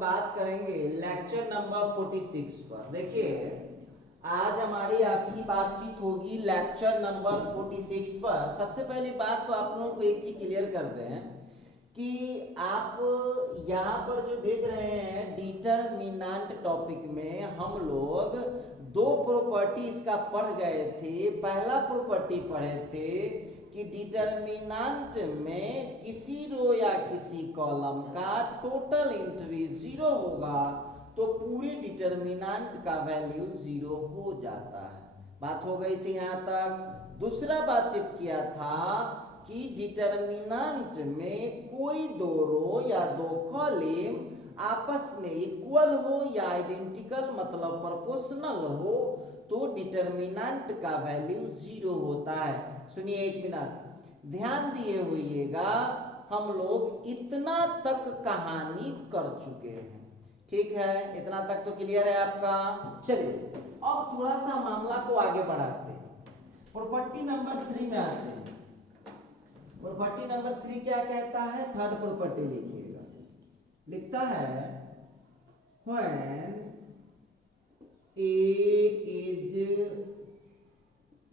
बात करेंगे lecture number 46 पर। देखिए आज हमारी आपकी बातचीत होगी लेक्चर नंबर 46 पर। सबसे पहली बात तो आप लोगों को एक चीज क्लियर करते हैं कि आप यहाँ पर जो देख रहे हैं डिटरमिनेंट टॉपिक में हम लोग दो प्रॉपर्टी इसका पढ़ गए थे। पहला प्रॉपर्टी पढ़े थे कि डिटरमिनेंट में किसी रो या किसी कॉलम का टोटल एंट्री 0 होगा तो पूरे डिटरमिनेंट का वैल्यू 0 हो जाता है। बात हो गई थी यहाँ तक। दूसरा बातचीत किया था कि डिटरमिनेंट में कोई दो रो या दो कॉलम आपस में इक्वल हो या आइडेंटिकल मतलब प्रोपोर्शनल हो तो डिटरमिनेंट का वैल्यू 0 होता है। सुनिए एक मिनट ध्यान दिए होइएगा, हम लोग इतना तक कहानी कर चुके हैं, ठीक है? इतना तक तो क्लियर है आपका। चलिए अब थोड़ा सा मामला को आगे बढ़ाते हैं। प्रॉपर्टी नंबर 3 में आते हैं। प्रॉपर्टी नंबर 3 क्या कहता है? थर्ड प्रॉपर्टी लिखिएगा। लिखता है when A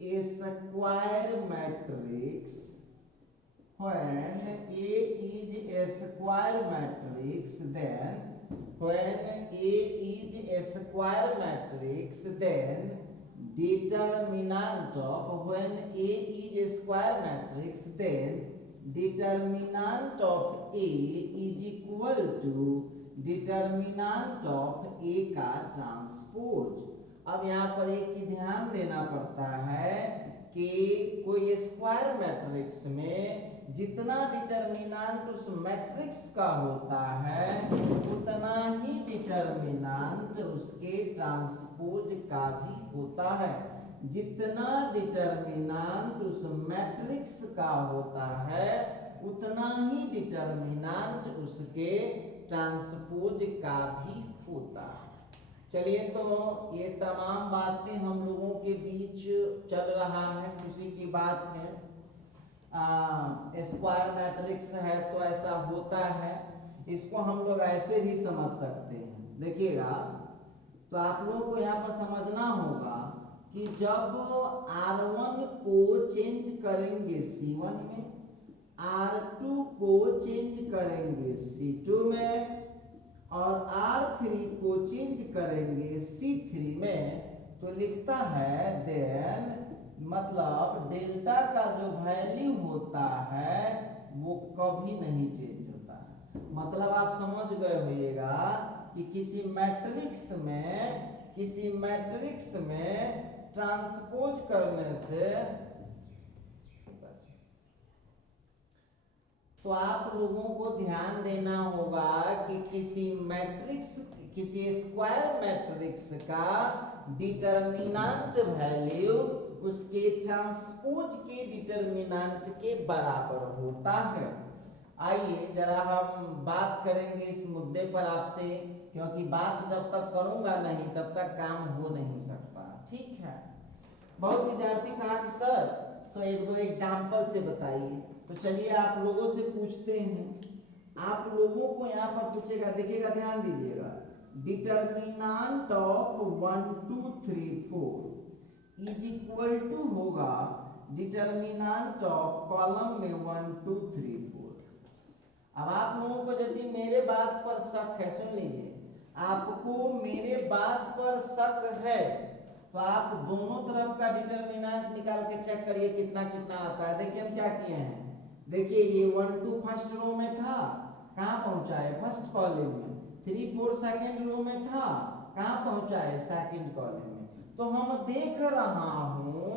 is a square matrix, when A is a square matrix, then when A is a square matrix, then determinant of when A is a square matrix, then determinant of A is equal to determinant of A का transpose. अब यहाँ पर एक चीज ध्यान देना पड़ता है कि कोई स्क्वायर मैट्रिक्स में जितना डिटरमिनेंट उस मैट्रिक्स का होता है उतना ही डिटरमिनेंट उसके ट्रांसपोज का भी होता है। जितना डिटरमिनेंट उस मैट्रिक्स का होता है उतना ही डिटरमिनेंट उसके ट्रांसपोज का भी होता है। चलिए तो ये तमाम बातें हम लोगों के बीच चल रहा है, खुशी की बात है। स्क्वायर मैट्रिक्स है तो ऐसा होता है, इसको हम लोग ऐसे भी समझ सकते हैं। देखिएगा तो आप लोगों को यहाँ पर समझना होगा कि जब R1 को चेंज करेंगे C1 में, R2 को चेंज करेंगे C2 में और R3 को चेंज करेंगे C3 में, तो लिखता है देन मतलब डेल्टा का जो वैल्यू होता है वो कभी नहीं चेंज होता है। मतलब आप समझ गए होइएगा कि किसी मैट्रिक्स में ट्रांसपोज करने से तो आप लोगों को ध्यान देना होगा कि किसी स्क्वायर मैट्रिक्स का डिटरमिनेंट वैल्यू उसके ट्रांसपोज के डिटरमिनेंट के बराबर होता है। आइए जरा हम बात करेंगे इस मुद्दे पर आपसे, क्योंकि बात जब तक करूंगा नहीं तब तक काम हो नहीं सकता, ठीक है? बहुत विद्यार्थी कहा कि सर एक दो एग्जाम्पल से बताइए, तो चलिए आप लोगों से पूछते हैं। आप लोगों को यहाँ पर पूछेगा, देखिएगा ध्यान दीजिएगा, determinant of 1 2 3 4 is equal to होगा डिटरमिनेंट ऑफ कॉलम में 1 2 3 4। अब आप लोगों को यदि मेरे बात पर शक है, सुन लीजिए, आपको मेरे बात पर शक है तो आप दोनों तरफ का डिटरमिनेंट निकाल के चेक करिए कितना कितना आता है। देखिए हम क्या किए हैं, देखिए ये 1 2 फर्स्ट रो में था, कहाँ पहुंचा है? फर्स्ट कॉलम में। 3 4 सेकंड रो में था, कहाँ पहुंचा है? सेकंड कॉलम में। तो हम देख रहा हूं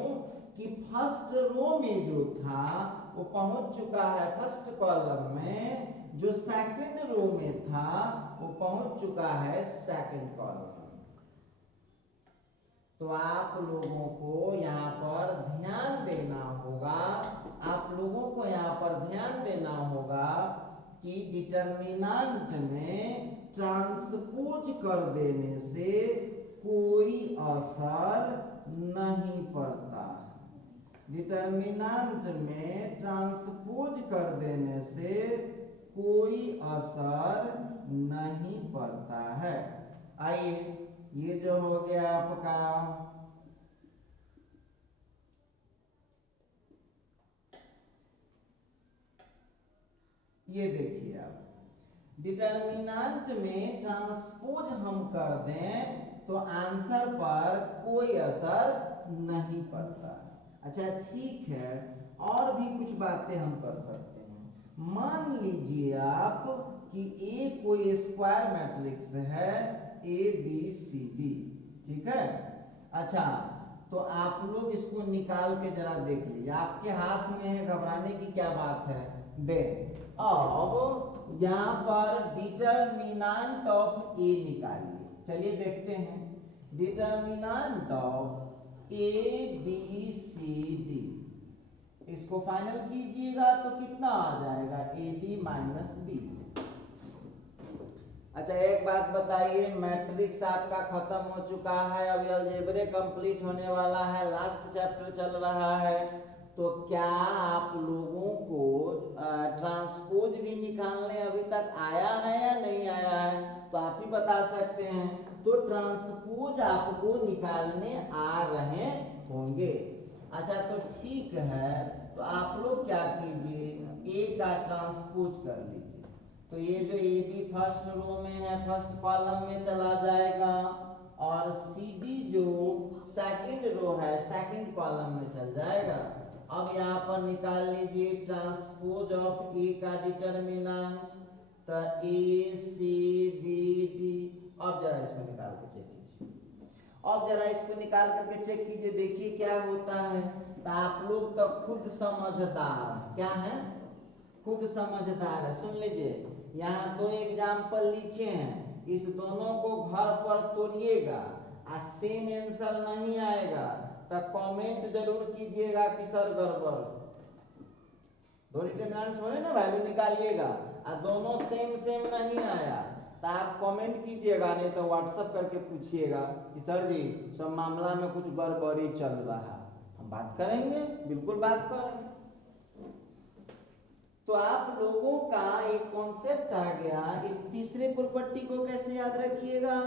कि फर्स्ट रो में जो था वो पहुंच चुका है फर्स्ट कॉलम में, जो सेकंड रो में था वो पहुंच चुका है सेकंड कॉलम में। तो आप लोगों को यहाँ पर ध्यान देना होगा, आप लोगों को यहाँ पर ध्यान देना होगा कि डिटरमिनेंट में ट्रांसपोज कर देने से कोई असर नहीं पड़ता है। डिटरमिनेंट में ट्रांसपोज कर देने से कोई असर नहीं पड़ता। पड़ता है। आइए, ये जो हो गया आपका ये देखिए आप, डिटर्मिनेंट में ट्रांसपोज हम कर दें तो आंसर पर कोई असर नहीं पड़ता। अच्छा ठीक है, और भी कुछ बातें हम कर सकते हैं। मान लीजिए आप कि ए कोई स्क्वायर मैट्रिक्स है ABCD, ठीक है। अच्छा, तो आप लोग इसको निकाल के जरा देख लीजिए, आपके हाथ में है, घबराने की क्या बात है। अब यहाँ पर डिटर्मिनेंट ऑफ ए निकालिए। चलिए देखते हैं, डिटर्मिनेंट ऑफ ABCD, इसको फाइनल कीजिएगा तो कितना आ जाएगा, AD माइनस B। अच्छा एक बात बताइए, मैट्रिक्स आपका खत्म हो चुका है, अभी अलजेब्रे कंप्लीट होने वाला है, लास्ट चैप्टर चल रहा है, तो क्या आप लोगों को ट्रांसपोज भी निकालने अभी तक आया है या नहीं आया है, तो आप ही बता सकते हैं। तो ट्रांसपोज आपको निकालने आ रहे होंगे। अच्छा तो ठीक है, तो आप लोग क्या कीजिए, ए का ट्रांसपोज कर लीजिए। तो ये जो AB फर्स्ट रो में है, फर्स्ट कॉलम में चला जाएगा, और CD जो सेकंड रो है, सेकंड कॉलम में चल जाएगा। अब यहाँ पर निकाल लीजिए ट्रांसपोज ऑफ ए का डिटर्मिनेंट, तो ACBD। अब जरा इसको निकाल के चेक कीजिए, अब जरा इसको निकाल करके चेक कीजिए, देखिए क्या होता है। तो आप लोग तो खुद समझदार हैं, क्या है, खुद समझदार है। सुन लीजिए, यहाँ दो एग्जाम्पल लिखे हैं, इस दोनों को घर पर तोड़िएगा, सेम आंसर नहीं आएगा तो कमेंट जरूर कीजिएगा कि सर गड़बड़। दो डिटर्मिनेंट छोड़े ना, वैल्यू निकालिएगा और दोनों सेम सेम नहीं आया तो आप कमेंट कीजिएगा, नहीं तो व्हाट्सएप करके पूछिएगा कि सर जी सब मामला में कुछ गड़बड़ी चल रहा है। हम बात करेंगे, बिल्कुल बात करेंगे। तो आप लोगों का एक कॉन्सेप्ट आ गया। इस तीसरे प्रॉपर्टी को कैसे याद रखिएगा,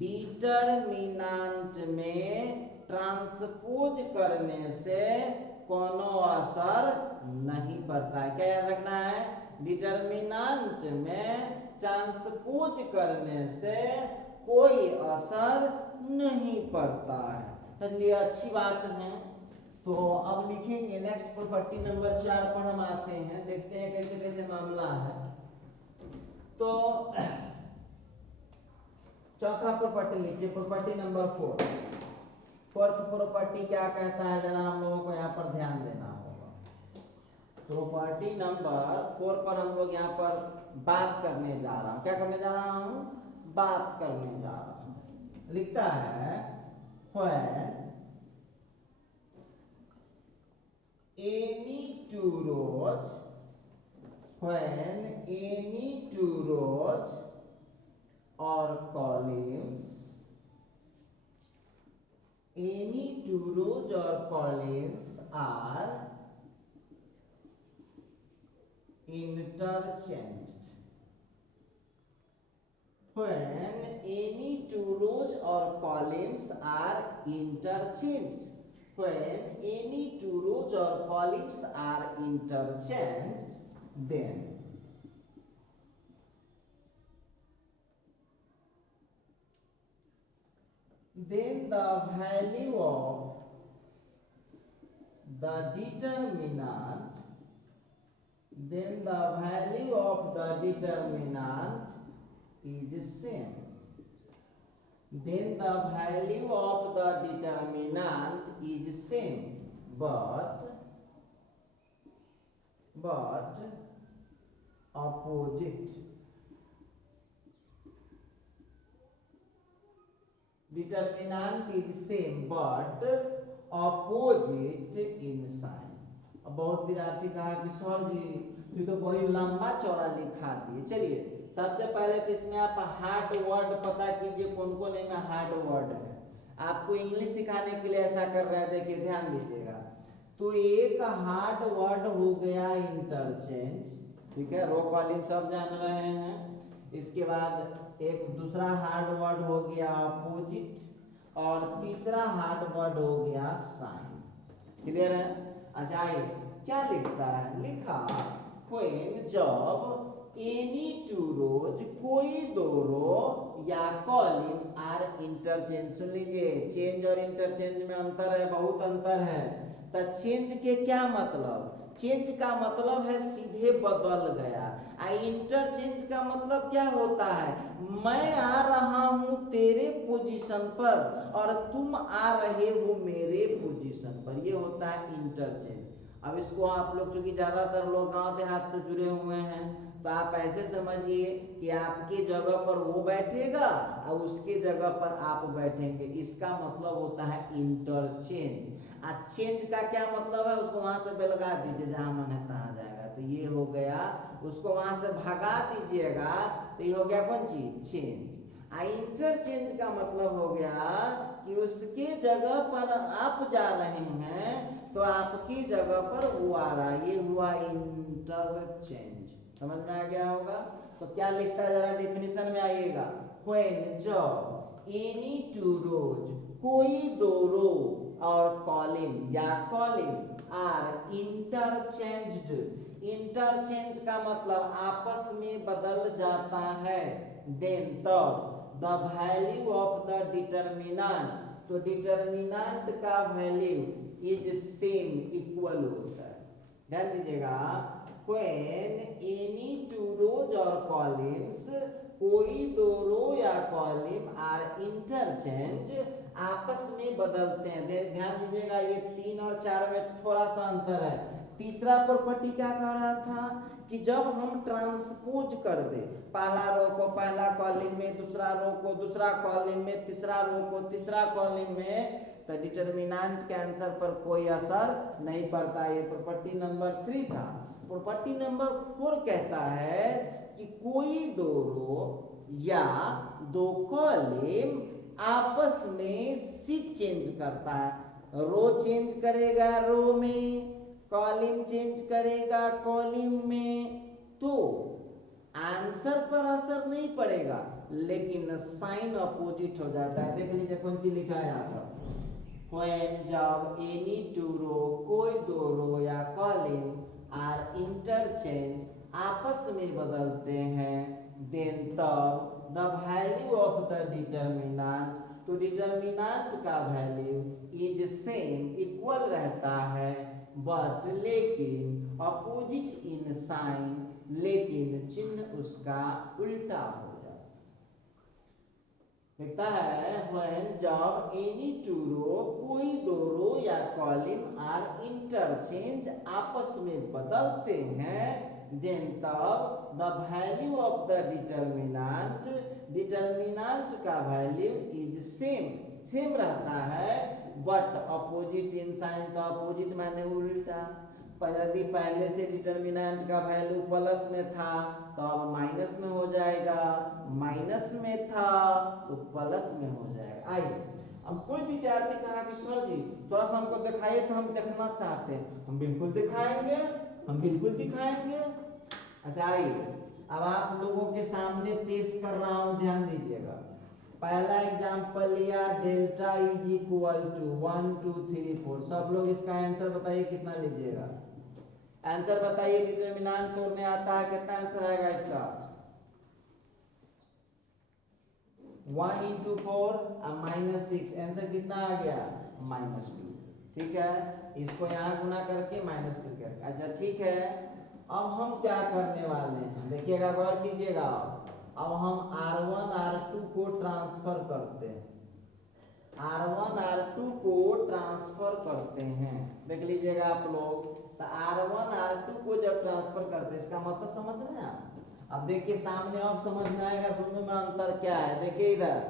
डिटर्मिनेंट में ट्रांसपोज करने से कोनो असर नहीं पड़ता है। क्या याद रखना है, डिटर्मिनेंट में ट्रांसपोज करने से कोई असर नहीं पड़ता है। चलिए अच्छी बात है। तो अब लिखेंगे नेक्स्ट प्रॉपर्टी नंबर 4 पर हम आते हैं, देखते हैं कैसे कैसे मामला है। तो चौथा प्रॉपर्टी लिखिए, प्रॉपर्टी नंबर 4। फोर्थ प्रॉपर्टी क्या कहता है, जरा हम लोगों को यहाँ पर ध्यान देना होगा। प्रॉपर्टी नंबर 4 पर हम लोग यहाँ पर बात करने जा रहा हूँ। क्या करने जा रहा हूँ, बात करने जा रहा हूँ। लिखता है when any two rows, when any two rows or columns, any two rows or columns are interchanged, when any two rows or columns are interchanged, when any two rows or columns are interchanged, then the value of the determinant, then the value of the determinant is same. Then the value of the determinant is same, but opposite. Determinant is same but opposite in sign. अब बहुत विद्यार्थी कहा कि sir जी ये तो बड़ी लंबा चौड़ा लिखा दिए। चलिए सबसे पहले तो इसमें आप हार्ड वर्ड पता कीजिए, कौन कौन इनमें हार्ड वर्ड है। आपको इंग्लिश सिखाने के लिए ऐसा कर रहे हैं, देखिए ध्यान दीजिएगा। तो एक हार्ड वर्ड हो गया इंटरचेंज, ठीक है, रो कॉलम सब जान रहे हैं। इसके बाद एक दूसरा हार्ड वर्ड हो गया अपोजिट, और तीसरा हार्ड वर्ड हो गया साइन। क्लियर है? अच्छा आइए क्या लिखता है, लिखा व्हेन जब एनी टू रोज कोई दो रो या कॉलम आर इंटरचेंज। सुन लीजिए, चेंज और इंटरचेंज में अंतर है, बहुत अंतर है। तो चेंज के क्या मतलब, चेंज का मतलब है सीधे बदल गया, इंटरचेंज का मतलब क्या होता है, मैं आ रहा हूं तेरे पोजीशन पर और तुम आ रहे हो मेरे पोजीशन पर, ये होता है इंटरचेंज। अब इसको आप लोग चूंकि ज्यादातर लोग गांव देहात से जुड़े हुए हैं, तो आप ऐसे समझिए कि आपकी जगह पर वो बैठेगा और उसके जगह पर आप बैठेंगे, इसका मतलब होता है इंटरचेंज। चेंज का क्या मतलब है, उसको वहां से बेलगा दीजिए, जहां मन है तहां जाएगा, तो ये हो गया, उसको वहां से भगा दीजिएगा, तो ये हो गया कौन चीज, चेंज। इंटरचेंज का मतलब हो गया कि उसके जगह पर आप जा रहे हैं तो आपकी जगह पर वो आ रहा है, ये हुआ इंटरचेंज। समझ में आ गया होगा? तो क्या लिखता है जरा डेफिनेशन में आइएगा, व्हेन जब एनी टू रोज कोई दो रो और कॉलम या कॉलम आर इंटरचेंज्ड, इंटरचेंज का मतलब आपस में बदल जाता है, देन तब the value of the determinant, तो डिटर्मिनेंट का वैल्यू इज सेम, इक्वल होता है। ध्यान दीजिएगा, व्हेन एनी टू रोज और कॉलम्स, कोई दो रो या कॉलम आर इंटरचेंज, आपस में बदलते हैं। ध्यान दीजिएगा, ये 3 और 4 में थोड़ा सा अंतर है। तीसरा प्रॉपर्टी क्या कह रहा था कि जब हम ट्रांसपोज कर दे, पहला रो को पहला कॉलम में, दूसरा रो को दूसरा कॉलम में, तीसरा रो को तीसरा कॉलम में, तो डिटर्मिनेंट के आंसर पर कोई असर नहीं पड़ता। ये प्रॉपर्टी नंबर 3 था। प्रॉपर्टी नंबर 4 कहता है कि कोई दो रो या दो कॉलम आपस में सीट चेंज करता है, रो चेंज करेगा रो में, कॉलम चेंज करेगा कॉलम में, तो आंसर पर असर नहीं पड़ेगा, लेकिन साइन अपोजिट हो जाता है। देख लीजिए कौन सी लिखा है यहाँ पर, व्हेन जब एनी टू रो, कोई दो रो या कॉलम आर इंटरचेंज, आपस में बदलते हैं, देन तब the value of the determinant, तो डिटर्मिनेंट का वैल्यू इज सेम, इक्वल रहता है, बट लेकिन अपोजिट इन साइन, लेकिन चिन्ह उसका उल्टा हो जाता है। लिखता है व्हेन जब एनी टू रो, कोई दो रो या कॉलम आर इंटरचेंज, आपस में बदलते हैं, देन तब the value of the determinant, determinant का वैल्यू इज सेम, सेम रहता है, बट अपोजिट इन साइन, तो अपोजिट माने उल्टा। यदि पहले से डिटर्मिनेंट का वैल्यू प्लस में था तो अब माइनस में हो जाएगा, माइनस में था तो प्लस में हो जाएगा। आइए, अब कोई विद्यार्थी कहा कि सर जी थोड़ा सा हमको दिखाइए, तो हम देखना चाहते हैं, हम बिल्कुल दिखाएंगे, हम बिल्कुल दिखाएंगे। अच्छा आइए, अब आप लोगों के सामने पेश कर रहा हूं, ध्यान दीजिएगा। पहला एग्जाम्पल लिया, डेल्टा इज इक्वल टू 1 2 3 4। सब लोग इसका आंसर बताइए, कितना लीजिएगा? आंसर बताइए, डिटर्मिनेंट तोड़ने आता है, कितना आंसर आएगा इसका? 1 into 4 और -6, आंसर कितना आ गया? -2। ठीक है, इसको यहाँ गुना करके -2 करके। अच्छा ठीक है, अब हम क्या करने वाले हैं, देखिएगा, गौर कीजिएगा। अब हम R1 R2 को ट्रांसफर करते हैं, R1 R2 को ट्रांसफर करते हैं। देख लीजिएगा आप लोग, तो R1 R2 को जब ट्रांसफर करते हैं, इसका मतलब समझ रहे हैं आप? अब देखिए सामने अब समझ में आएगा दोनों में अंतर क्या है। देखिए इधर,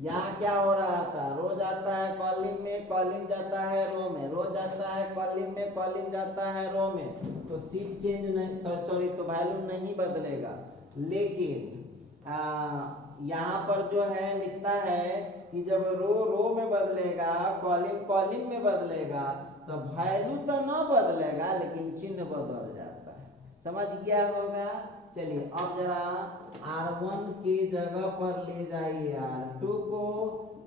यहाँ क्या हो रहा था, रो जाता है कॉलम में, कॉलम जाता है रो में, रो जाता है कॉलम में, कॉलम जाता है रो में, तो सीट चेंज नहीं, तो सॉरी, तो वैल्यू नहीं बदलेगा। लेकिन यहाँ पर जो है लिखता है कि जब रो रो में बदलेगा, कॉलम कॉलम में बदलेगा, तो वैल्यू तो ना बदलेगा, लेकिन चिन्ह बदल जाता है। समझ गया होगा? चलिए अब जरा R1 के जगह पर ले जाइए R2 को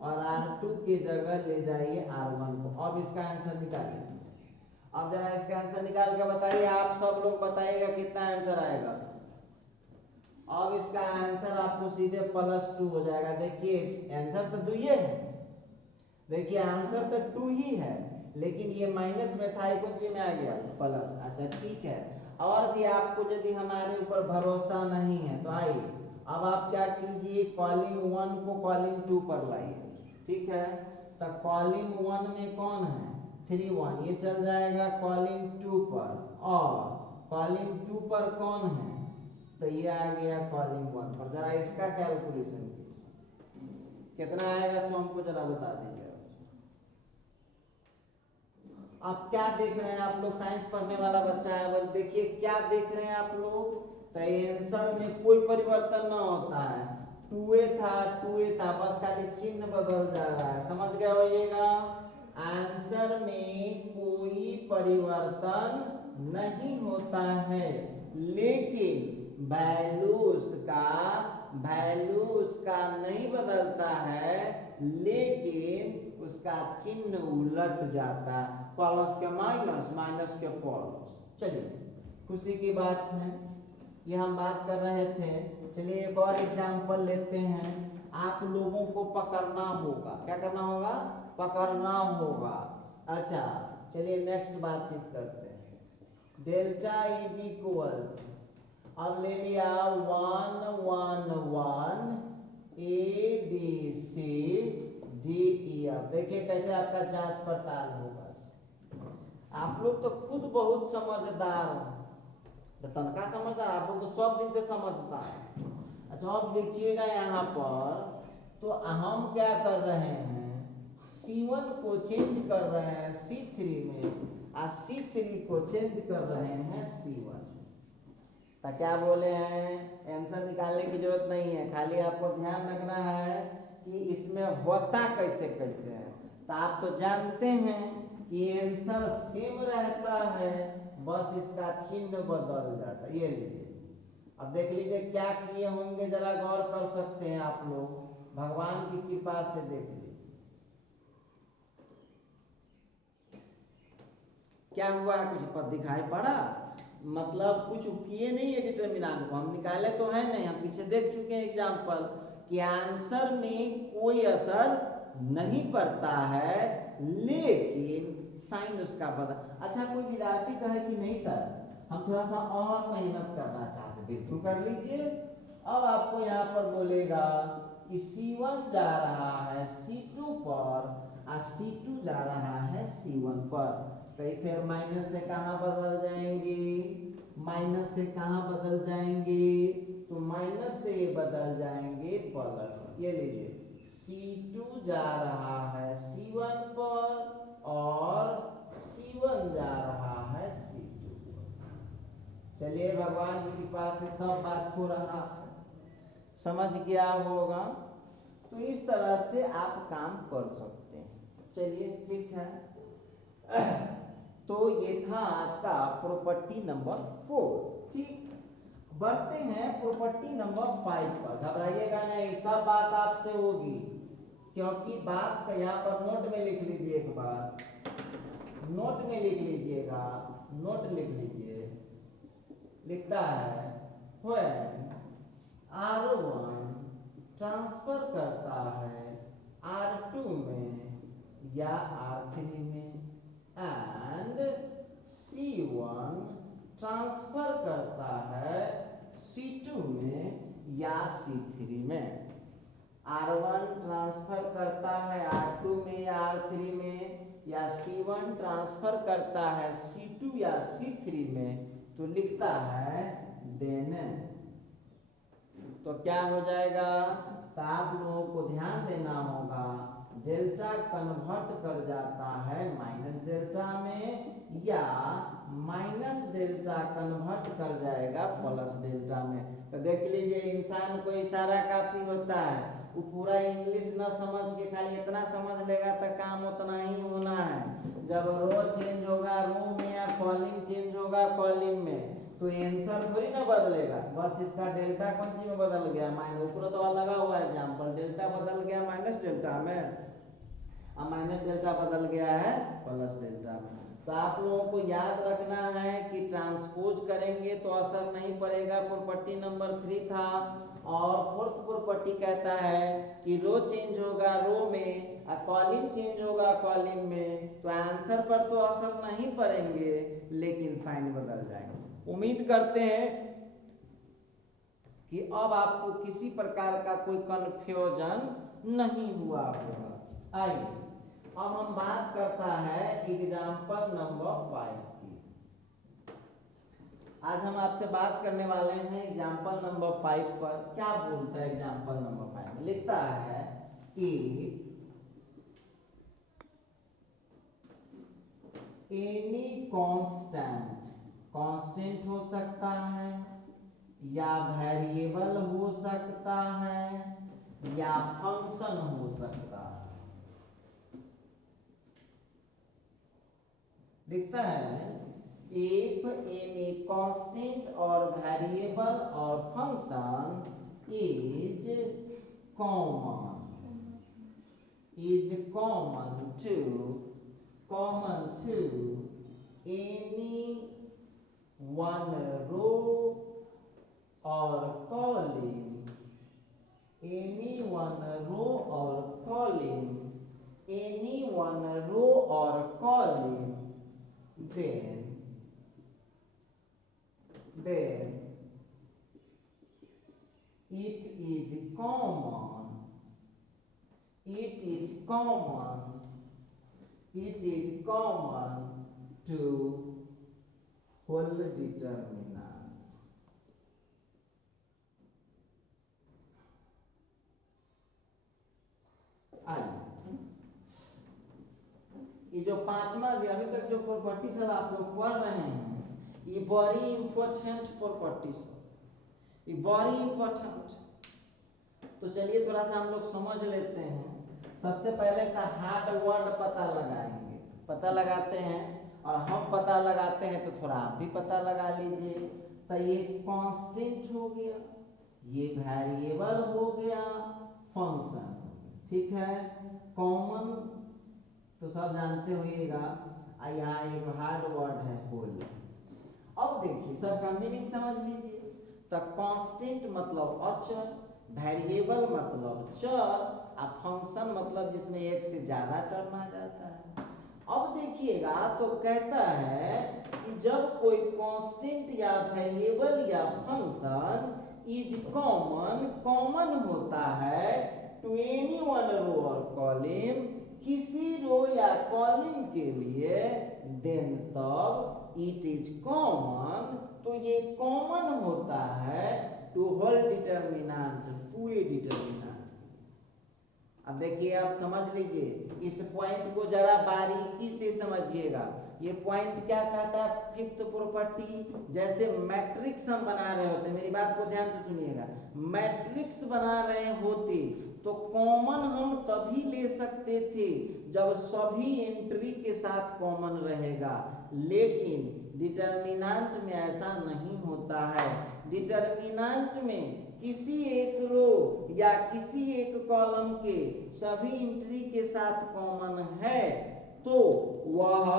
और R2 के जगह ले जाइए R1 को। अब इसका आंसर निकालिए। अब जरा इसका आंसर निकाल के बताइए, आप सब लोग बताइएगा कितना आंसर आएगा। अब इसका आंसर आपको सीधे +2 हो जाएगा। देखिए आंसर तो 2 ही है, देखिए आंसर तो 2 ही है, लेकिन ये माइनस में था, कौन सी में आ गया प्लस। अच्छा ठीक है, और भी आपको यदि हमारे ऊपर भरोसा नहीं है तो आइए अब आप क्या कीजिए, कॉलम 1 को कॉलम 2 पर लाइए। ठीक है, तो कॉलम 1 में कौन है 3 1, ये चल जाएगा कॉलम 2 पर, और कॉलम 2 पर कौन है तो ये आ गया कॉलम 1 पर। जरा इसका कैलकुलेशन कीजिए, कितना आएगा सो हमको जरा बता दीजिए। आप क्या देख रहे हैं, आप लोग साइंस पढ़ने वाला बच्चा है, बोल देखिए क्या देख रहे हैं आप लोग, तो आंसर में कोई परिवर्तन ना होता है, 2a था, बस खाली चिन्ह बदल जा रहा है। समझ गए होइएगा, आंसर में कोई परिवर्तन नहीं होता है, लेकिन वैल्यू उसका नहीं बदलता है, लेकिन उसका चिन्ह उलट जाता है, प्लस के माइनस, माइनस के प्लस। चलिए खुशी की बात है, ये हम बात कर रहे थे। चलिए एक और एग्जांपल लेते हैं, आप लोगों को पकड़ना होगा। क्या करना होगा, पकड़ना होगा। अच्छा चलिए नेक्स्ट बातचीत करते हैं। डेल्टा इज इक्वल, अब ले लिया 1 1 1 ABCDEF। देखिए कैसे आपका जांच पड़ताल होगा। आप लोग तो खुद बहुत समझदार हैं, तनका समझदार, आप लोग तो सब दिन से समझदार हैं। अच्छा अब देखिएगा यहाँ पर, तो हम क्या कर रहे हैं, C1 को चेंज कर रहे हैं C3 में, और C3 को चेंज कर रहे हैं C1। तो क्या बोले हैं, आंसर निकालने की जरूरत नहीं है, खाली आपको ध्यान रखना है कि इसमें होता कैसे कैसे है। तो आप तो जानते हैं कि आंसर सेम रहता है, बस इसका चिन्ह बदल जाता है। ये लीजिए, अब देख लीजिए क्या किए होंगे, जरा गौर कर सकते हैं आप लोग, भगवान की कृपा से देख लीजिए क्या हुआ, कुछ पर दिखाई पड़ा, मतलब कुछ किए नहीं है डिटरमिनेंट को, हम निकाले तो है नहीं, हम पीछे देख चुके हैं एग्जाम्पल कि आंसर में कोई असर नहीं पड़ता है, लेकिन साइन उसका बदल। अच्छा कोई विद्यार्थी कहे कि नहीं सर हम थोड़ा सा और मेहनत करना चाहते, बिल्कुल कर लीजिए। अब आपको यहाँ पर बोलेगा कि C1 जा रहा है C2 पर और C2 जा रहा है C1 पर, तो फिर माइनस से कहाँ बदल जाएंगे, माइनस से कहाँ बदल जाएंगे, तो माइनस से बदल जाएंगे प्लस। ये लीजिए C2 जा रहा है C1 पर और C1 जा रहा है C2 पर। चलिए भगवान की कृपा से सब बात हो रहा है, समझ गया होगा। तो इस तरह से आप काम कर सकते हैं। चलिए ठीक है, तो ये था आज का प्रॉपर्टी नंबर 4। ठीक, बढ़ते हैं प्रॉपर्टी नंबर 5 पर। घबराइएगा नहीं, सब बात आपसे होगी, क्योंकि बात का यहाँ पर नोट में लिख लीजिए, एक बार नोट में लिख लीजिएगा, नोट लिख लीजिए। लिखता है when R1 ट्रांसफर करता है R2 में या R3 में, एंड C1 ट्रांसफर करता है C2 में या C3 में। R1 ट्रांसफर करता है R2 में या R3 में, या C1 ट्रांसफर करता है C2 या C3 में, तो लिखता है देन। तो क्या हो जाएगा, तो आप लोगों को ध्यान देना होगा, डेल्टा कन्वर्ट कर जाता है माइनस डेल्टा में, या माइनस डेल्टा कन्वर्ट कर जाएगा प्लस डेल्टा में। तो देख लीजिए इंसान को इशारा काफी होता है, वो पूरा इंग्लिश ना समझ के खाली इतना समझ लेगा तो काम उतना ही होना है। जब रो चेंज होगा रो में, या कॉलिंग चेंज होगा कॉलिंग में, तो आंसर थोड़ी ना बदलेगा, बस इसका डेल्टा कौन सी में बदल गया, माइनस ऊपर तो लगा हुआ है एग्जाम्पल, डेल्टा बदल गया माइनस डेल्टा में, अब माइनस डेल्टा बदल गया है प्लस डेल्टा में। तो आप लोगों को याद रखना है कि ट्रांसपोज करेंगे तो असर नहीं पड़ेगा, प्रॉपर्टी नंबर 3 था। और फोर्थ प्रॉपर्टी कहता है कि रो चेंज होगा रो में और कॉलम चेंज होगा कॉलम में, तो आंसर पर तो असर नहीं पड़ेंगे लेकिन साइन बदल जाएंगे। उम्मीद करते हैं कि अब आपको किसी प्रकार का कोई कंफ्यूजन नहीं हुआ होगा। आइए अब हम बात करता है एग्जाम्पल नंबर 5 की। आज हम आपसे बात करने वाले हैं एग्जाम्पल नंबर 5 पर। क्या बोलता है एग्जाम्पल नंबर 5 में, लिखता है कि एनी कांस्टेंट, कांस्टेंट हो सकता है या वेरिएबल हो सकता है या फंक्शन हो सकता है। लिखता है if any constant or variable or function is common to any one row or column, any one row or column, then it is common to whole determinant। ये जो पांचवा अभी तक जो प्रॉपर्टी सब आप लोग पढ़ रहे हैं, ये बड़ी इंपॉर्टेंट प्रॉपर्टी सब, ये बड़ी इंपॉर्टेंट। तो चलिए थोड़ा सा हम लोग समझ लेते हैं। सबसे पहले का हार्ड वर्ड पता लगाते हैं और हम पता लगाते हैं, तो थोड़ा आप भी पता लगा लीजिए। तो ये कांस्टेंट हो गया, ये वेरिएबल हो गया, फंक्शन, ठीक है। कॉमन तो सब जानते होइएगा, यहाँ एक हार्ड वर्ड है होल। अब देखिए सबका मीनिंग समझ लीजिए। तो कांस्टेंट मतलब अचर, वेरिएबल मतलब चर, और फंक्शन मतलब जिसमें एक से ज्यादा टर्म आ जाता है। अब देखिएगा तो कहता है कि जब कोई कांस्टेंट या वेरिएबल या फंक्शन इज कॉमन होता है टू एनी वन रो और कॉलम, किसी रो या कॉलम के लिए, देन तब इट इज कॉमन, तो ये कॉमन होता है टू होल डिटर्मिनेंट, पूरे डिटर्मिनेंट। अब देखिए आप समझ लीजिए, इस पॉइंट को जरा बारीकी से समझिएगा। ये पॉइंट क्या कहता है, फिफ्थ प्रॉपर्टी। जैसे मैट्रिक्स हम बना रहे होते, मेरी बात को ध्यान से सुनिएगा, मैट्रिक्स बना रहे होते तो कॉमन हम तभी ले सकते थे जब सभी एंट्री के साथ कॉमन रहेगा, लेकिन डिटर्मिनेंट में ऐसा नहीं होता है। डिटर्मिनेंट में किसी एक रो या किसी एक कॉलम के सभी एंट्री के साथ कॉमन है तो वह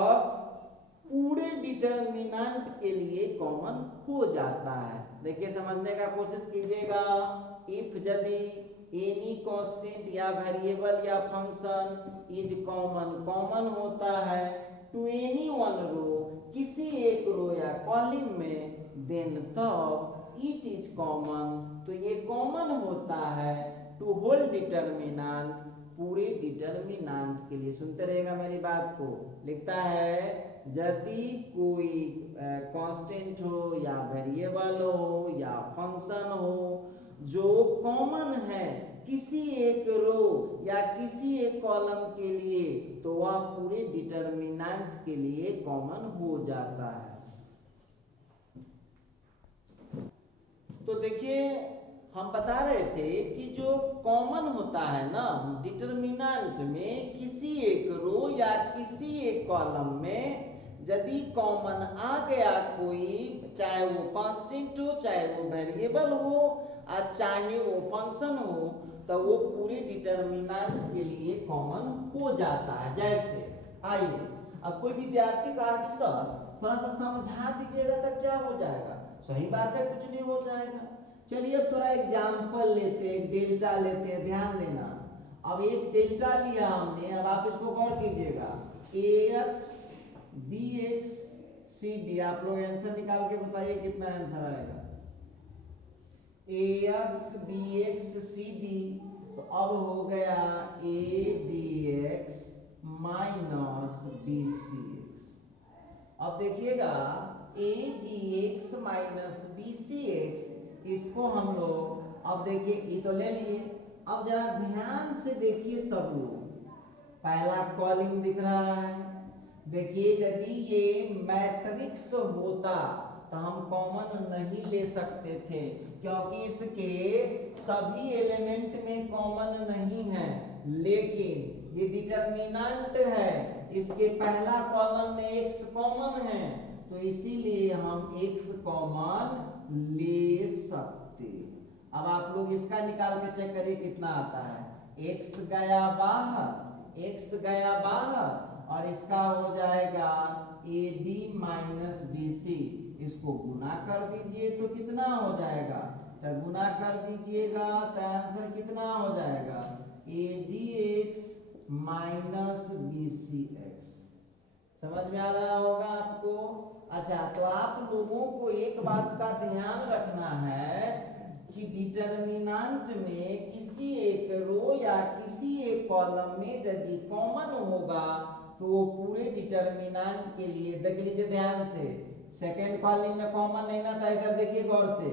पूरे डिटर्मिनेंट के लिए कॉमन हो जाता है। देखिए समझने का कोशिश कीजिएगा। इफ यदि एनी कांस्टेंट या वेरिएबल या फंक्शन इज कॉमन होता है टू एनी वन रो, किसी एक रो या कॉलम में, देन तब इट इज कॉमन, तो ये कॉमन होता है टू होल डिटर्मिनेंट, पूरे डिटर्मिनेंट के लिए। सुनते रहेगा मेरी बात को। लिखता है यदि कोई कांस्टेंट हो या वेरिएबल हो या फंक्शन हो जो कॉमन है किसी एक रो या किसी एक कॉलम के लिए, तो वह पूरे डिटर्मिनेंट के लिए कॉमन हो जाता है। तो देखिए हम बता रहे थे कि जो कॉमन होता है ना डिटर्मिनेंट में किसी एक रो या किसी एक कॉलम में, यदि कॉमन आ गया कोई, चाहे वो कांस्टेंट हो, चाहे वो वेरिएबल हो, और चाहे वो फंक्शन हो, तो वो पूरे डिटर्मिनेंट के लिए कॉमन हो जाता है। जैसे आइए, अब कोई विद्यार्थी कहा कि सर थोड़ा सा समझा दीजिएगा तो क्या हो जाएगा। सही बात है, कुछ नहीं हो जाएगा। चलिए अब थोड़ा एग्जाम्पल लेते हैं, एक डेल्टा लेते हैं, ध्यान देना। अब एक डेल्टा लिया हमने, अब आप इसको गौर कीजिएगा, ax bx cd, आप लोग आंसर निकाल के बताइए कितना आंसर आएगा। ax bx cd, तो अब हो गया a dx माइनस bcx। अब देखिएगा a dx माइनस bcx, इसको हम लोग अब देखिए ये तो ले लिए। अब जरा ध्यान से देखिए सब लोग, पहला कॉलम दिख रहा है। देखिए यदि ये मैट्रिक्स होता तो हम कॉमन नहीं ले सकते थे, क्योंकि इसके सभी एलिमेंट में कॉमन नहीं है। लेकिन ये डिटर्मिनेंट है, इसके पहला कॉलम में x कॉमन है, तो इसीलिए हम x कॉमन ले सकते। अब आप लोग इसका निकाल के चेक करिए कितना आता है। x गया बाहर, x गया बाहर, और इसका हो जाएगा AD माइनस BC। इसको गुना कर दीजिए तो कितना हो जाएगा, तो गुना कर दीजिएगा तो आंसर कितना हो जाएगा, ADX माइनस BCX। समझ में आ रहा होगा आपको। अच्छा, तो आप लोगों को एक बात का ध्यान रखना है कि डिटर्मिनेंट में किसी एक रो या किसी एक कॉलम में यदि कॉमन होगा तो वो पूरे डिटर्मिनेंट के लिए, देख लीजिए ध्यान से, सेकंड कॉलम में कॉमन नहीं ना था, इधर देखिए गौर से,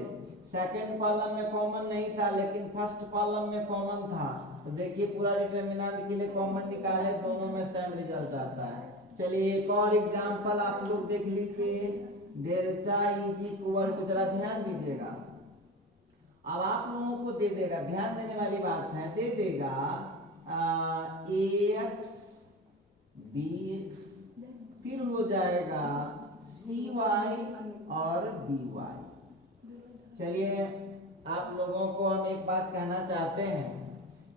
सेकंड कॉलम में कॉमन नहीं था लेकिन फर्स्ट कॉलम में कॉमन था, तो देखिए पूरा डिटर्मिनेंट के लिए कॉमन निकाले, दोनों में सेम रिजल्ट आता है। चलिए एक और एग्जांपल आप लोग देख लीजिए, डेल्टा इज इक्वल टू, जरा ध्यान दीजिएगा, अब आप लोगों को दे देगा, ध्यान देने वाली बात है, दे देगा ax bx, फिर हो जाएगा cy और dy। चलिए आप लोगों को हम एक बात कहना चाहते हैं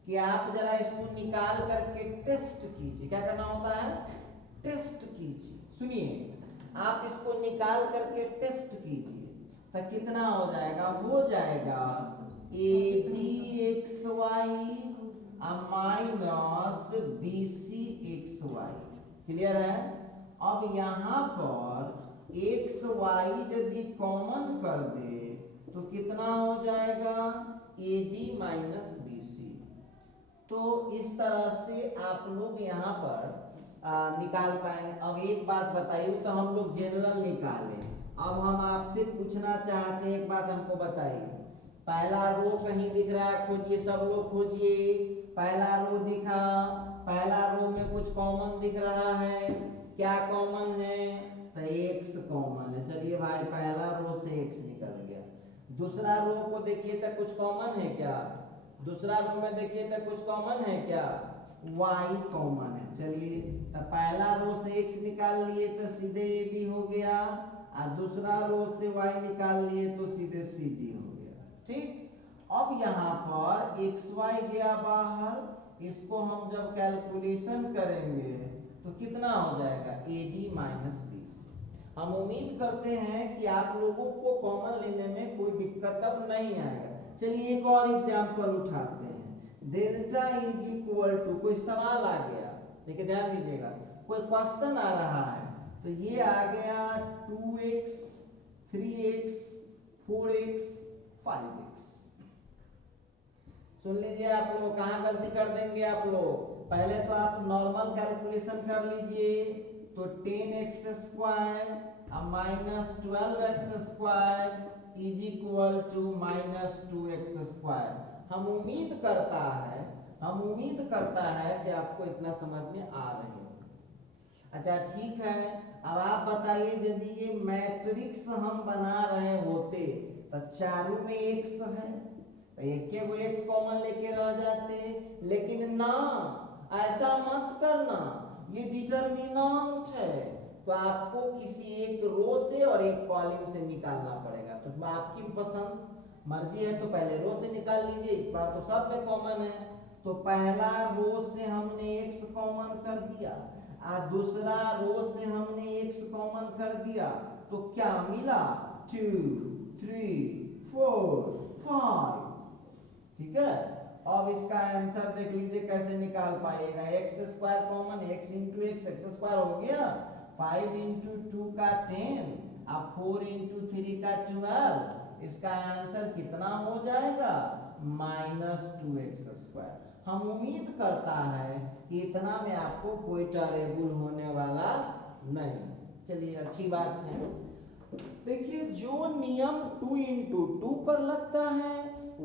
कि आप जरा इसको निकाल करके टेस्ट कीजिए। क्या करना होता है, टेस्ट कीजिए। सुनिए, आप इसको निकाल करके टेस्ट कीजिए तो कितना हो जाएगा, हो जाएगा ADXY माइनस BCXY। क्लियर है। अब यहाँ पर XY यदि कॉमन कर दे तो कितना हो जाएगा, AD माइनस BC। तो इस तरह से आप लोग यहाँ पर निकाल पाएंगे। अब एक बात बताइए, तो हम लोग जनरल निकाले। अब हम आपसे पूछना चाहते हैं, एक बात हमको बताइए, पहला रो कहीं दिख रहा है, खोजिए, सब लोग खोजिए। पहला रो दिखा, पहला रो में कुछ कॉमन दिख रहा है, क्या कॉमन है, तो x कॉमन है। चलिए भाई, पहला रो से x निकल गया। दूसरा रो को देखिए तो कुछ कॉमन है क्या, दूसरा रो में देखिए तो कुछ कॉमन है क्या, y कॉमन है। चलिए, तो पहला रो से x निकाल लिए तो सीधे a भी हो गया, और दूसरा रो से y निकाल लिए तो सीधे CD हो गया। ठीक। अब यहाँ पर xy गया बाहर, इसको हम जब कैलकुलेशन करेंगे तो कितना हो जाएगा, AD माइनस BC। हम उम्मीद करते हैं कि आप लोगों को कॉमन लेने में कोई दिक्कत अब नहीं आएगा। चलिए एक और एग्जांपल उठाते हैं, डेल्टा इज इक्वल टू, कोई सवाल आ गया, देखिए ध्यान दीजिएगा, कोई क्वेश्चन आ रहा है, तो ये आ गया 2x 3x 4x 5x। सुन लीजिए आप लोग, कहाँ गलती कर देंगे आप लोग, पहले तो आप नॉर्मल कैलकुलेशन कर लीजिए, तो 10x square minus 12x square is equal to minus 2x square. हम उम्मीद करता है कि आपको इतना समझ में आ रहे हो। अच्छा ठीक है, अब आप बताइए, यदि ये मैट्रिक्स हम बना रहे होते तो चारों में x है, एक वो x कॉमन लेके रह जाते, लेकिन ना, ऐसा मत करना, ये डिटर्मिनेंट है, तो आपको किसी एक रो से और एक कॉलम से निकालना पड़ेगा। तो आपकी पसंद मर्जी है तो पहले रो से निकाल लीजिए, इस बार तो सब में कॉमन है। तो पहला रो से हमने x कॉमन कर दिया और दूसरा रो से हमने x कॉमन कर दिया, तो क्या मिला 2 3 4 5। ठीक है, अब इसका आंसर देख लीजिए कैसे निकाल पाएगा। X square common, x into x square हो गया, 5 इंटू 2 का 10 और 4 इंटू 3 का 12। इसका आंसर कितना हो जाएगा -2x स्क्वायर। हम उम्मीद करता है कि इतना में आपको कोई ट्रबल होने वाला नहीं। चलिए अच्छी बात है। देखिए जो नियम 2 इंटू 2 पर लगता है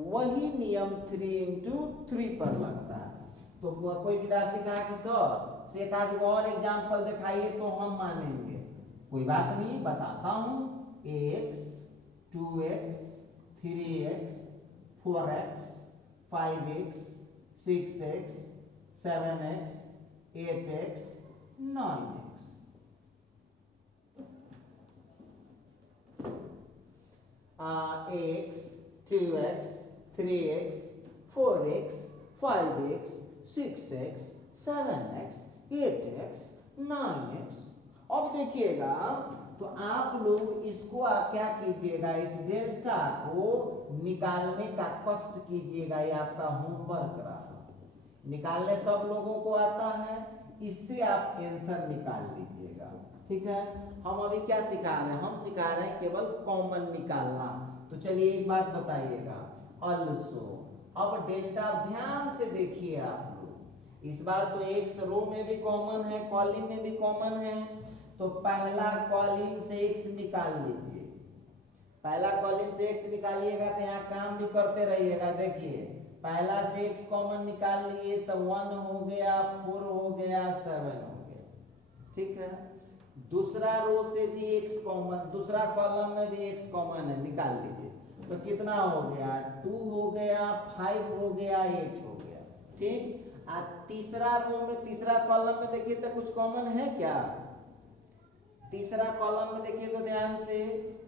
वही नियम 3 इंटू 3 पर लगता है। तो कोई विद्यार्थी कहा कि सर से एक आध और एग्जाम्पल दिखाइए तो हम मानेंगे। कोई बात नहीं, बताता हूं। x 2x 3x 4x 5x 6x 7x 8x 9x। x 2x 3x 4x 5x 6x 7x 8x 9x। अब देखिएगा तो आप लोग इसको क्या कीजिएगा, इस डेल्टा को निकालने का कष्ट कीजिएगा। ये आपका होमवर्क रहा। निकालने सब लोगों को आता है, इससे आप आंसर निकाल लीजिएगा। ठीक है, हम अभी क्या सिखा रहे हैं, हम सिखा रहे हैं केवल कॉमन निकालना। तो चलिए एक बात बताइएगा, अल्सो। अब डेल्टा ध्यान से देखिए आप लोग, इस बार तो x रो में भी कॉमन है, कॉलम में भी कॉमन है। तो पहला कॉलम से x निकाल लीजिए। पहला कॉलम से x निकालिएगा तो यहाँ काम भी करते रहिएगा। देखिए पहला से x कॉमन निकाल लिए तो 1 हो गया, 4 हो गया, 7 हो गया। ठीक है, दूसरा रो से भी x कॉमन, दूसरा कॉलम में भी x कॉमन है, निकाल लीजिए। तो कितना हो गया, 2 हो गया, 5 हो गया, 8 हो गया। ठीक, तीसरा रो में, तीसरा कॉलम में देखिए तो कुछ कॉमन है क्या? तीसरा कॉलम में देखिए तो ध्यान से,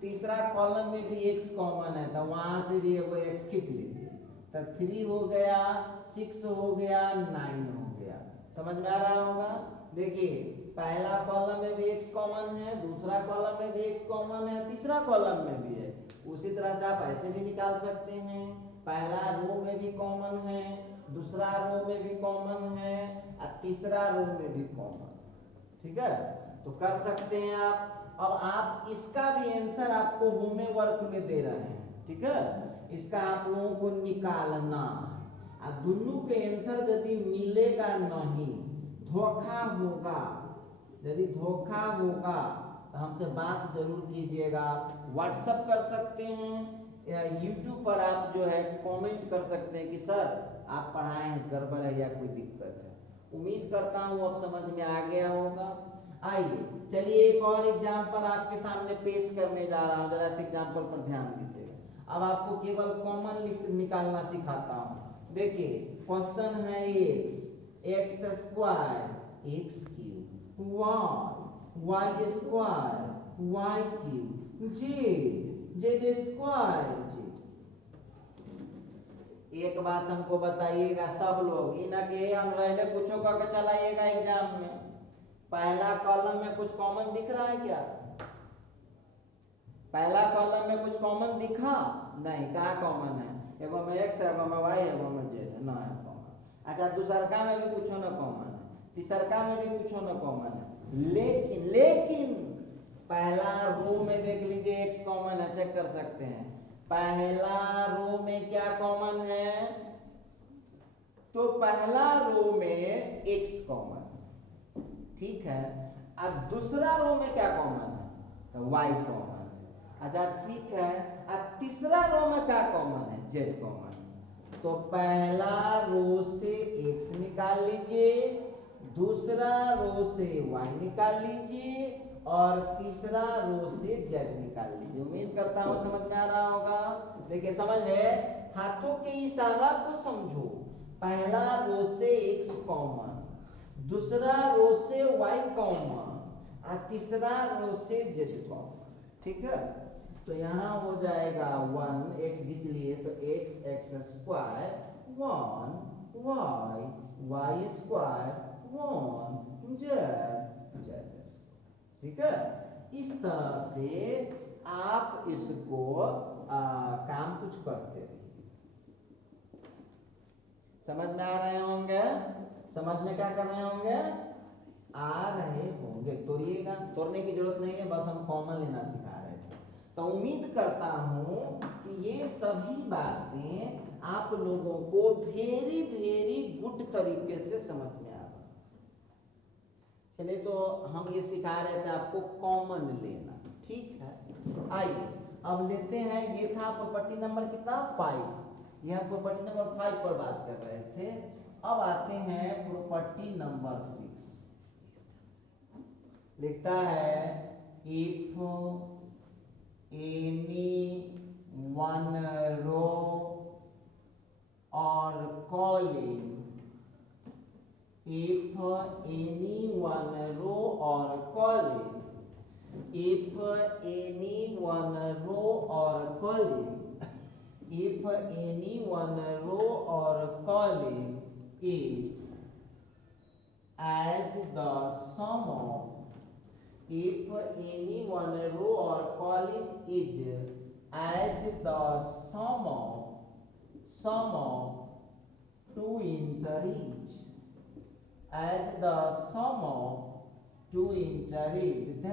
तीसरा कॉलम में भी x कॉमन है, तो वहां से भी वो x खींच लीजिए। तो 3 हो गया, 6 हो गया, 9 हो गया। समझ में आ रहा होगा। देखिए पहला कॉलम में भी x कॉमन है, दूसरा कॉलम में भी x कॉमन है, तीसरा कॉलम में भी है। उसी तरह से आप ऐसे भी निकाल सकते हैं, पहला रो में भी कॉमन है, दूसरा रो में भी कॉमन है और तीसरा रो में भी कॉमन। ठीक है, तो कर सकते हैं आप। अब आप इसका भी आंसर आपको होमवर्क में दे रहे हैं। ठीक है, इसका आप लोगों को निकालना है। दोनों के आंसर यदि मिलेगा नहीं, धोखा होगा, यदि धोखा होगा तो हमसे बात जरूर कीजिएगा। व्हाट्सएप कर सकते हैं या यूट्यूब पर आप जो है कमेंट कर सकते हैं कि सर आप पढ़ाए हैं गड़बड़ है या कोई दिक्कत है। उम्मीद करता हूँ अब समझ में आ गया होगा। आइए चलिए एक और एग्जाम्पल आपके सामने पेश करने जा रहा हूँ, जरा इस एग्जाम्पल पर ध्यान दीजिएगा। अब आपको केवल कॉमन निकालना सिखाता हूँ। देखिए क्वेश्चन है x square x cube y square y cube z square z। एक बात हमको बताइएगा सब लोग, इनके अंग्रेजी पूछो करके चलाइएगा एग्जाम में। पहला कॉलम में कुछ कॉमन दिख रहा है क्या? पहला कॉलम में कुछ कॉमन दिखा नहीं, कहाँ कॉमन है? एगो में x है, एगो में y है, एगो में z है, ना है कॉमन। अच्छा दूसरका में भी कुछ न कॉमन है, तीसरका में भी कुछ न कॉमन है। लेकिन पहला रो में देख लीजिए x कॉमन है, चेक कर सकते हैं। पहला रो में क्या कॉमन है? तो पहला रो में x कॉमन, ठीक है। अब दूसरा रो में क्या कॉमन है? तो y कॉमन। अच्छा ठीक है, अब तीसरा रो में क्या कॉमन है? z common. तो पहला रो से x निकाल लीजिए, दूसरा रो से y निकाल लीजिए और तीसरा रो से z निकाल लीजिए। उम्मीद करता हूँ समझ में आ रहा होगा। देखिए समझ है, हाथों के इशारा को समझो। पहला रो से x कॉमन, दूसरा रो से y कॉमन और तीसरा रो से z कॉमन, ठीक है। तो यहाँ हो जाएगा 1 x खींच लिए तो x square 1 y square 1 z, ठीक है। इस तरह से आप इसको काम कुछ करते रहिए। समझ में आ रहे होंगे? समझ में क्या कर रहे होंगे? आ रहे होंगे। तोड़िएगा, तोड़ने की जरूरत नहीं है, बस हम कॉमन लेना सिखा रहे थे। तो उम्मीद करता हूं कि ये सभी बातें आप लोगों को वेरी वेरी गुड तरीके से समझ में आ रहा। चलिए, तो हम ये सिखा रहे थे आपको कॉमन लेना, ठीक है। आइए अब लेते हैं, ये था प्रॉपर्टी नंबर कितना 5, यह प्रॉपर्टी नंबर 5 पर बात कर रहे थे। अब आते हैं प्रॉपर्टी नंबर 6। लिखता है इफ एनी वन रो और calling, if any one row or column, if any one row or column, if any one row or column is as the sum of, if any one row or column is as the sum of two integers, as the sum of two integers,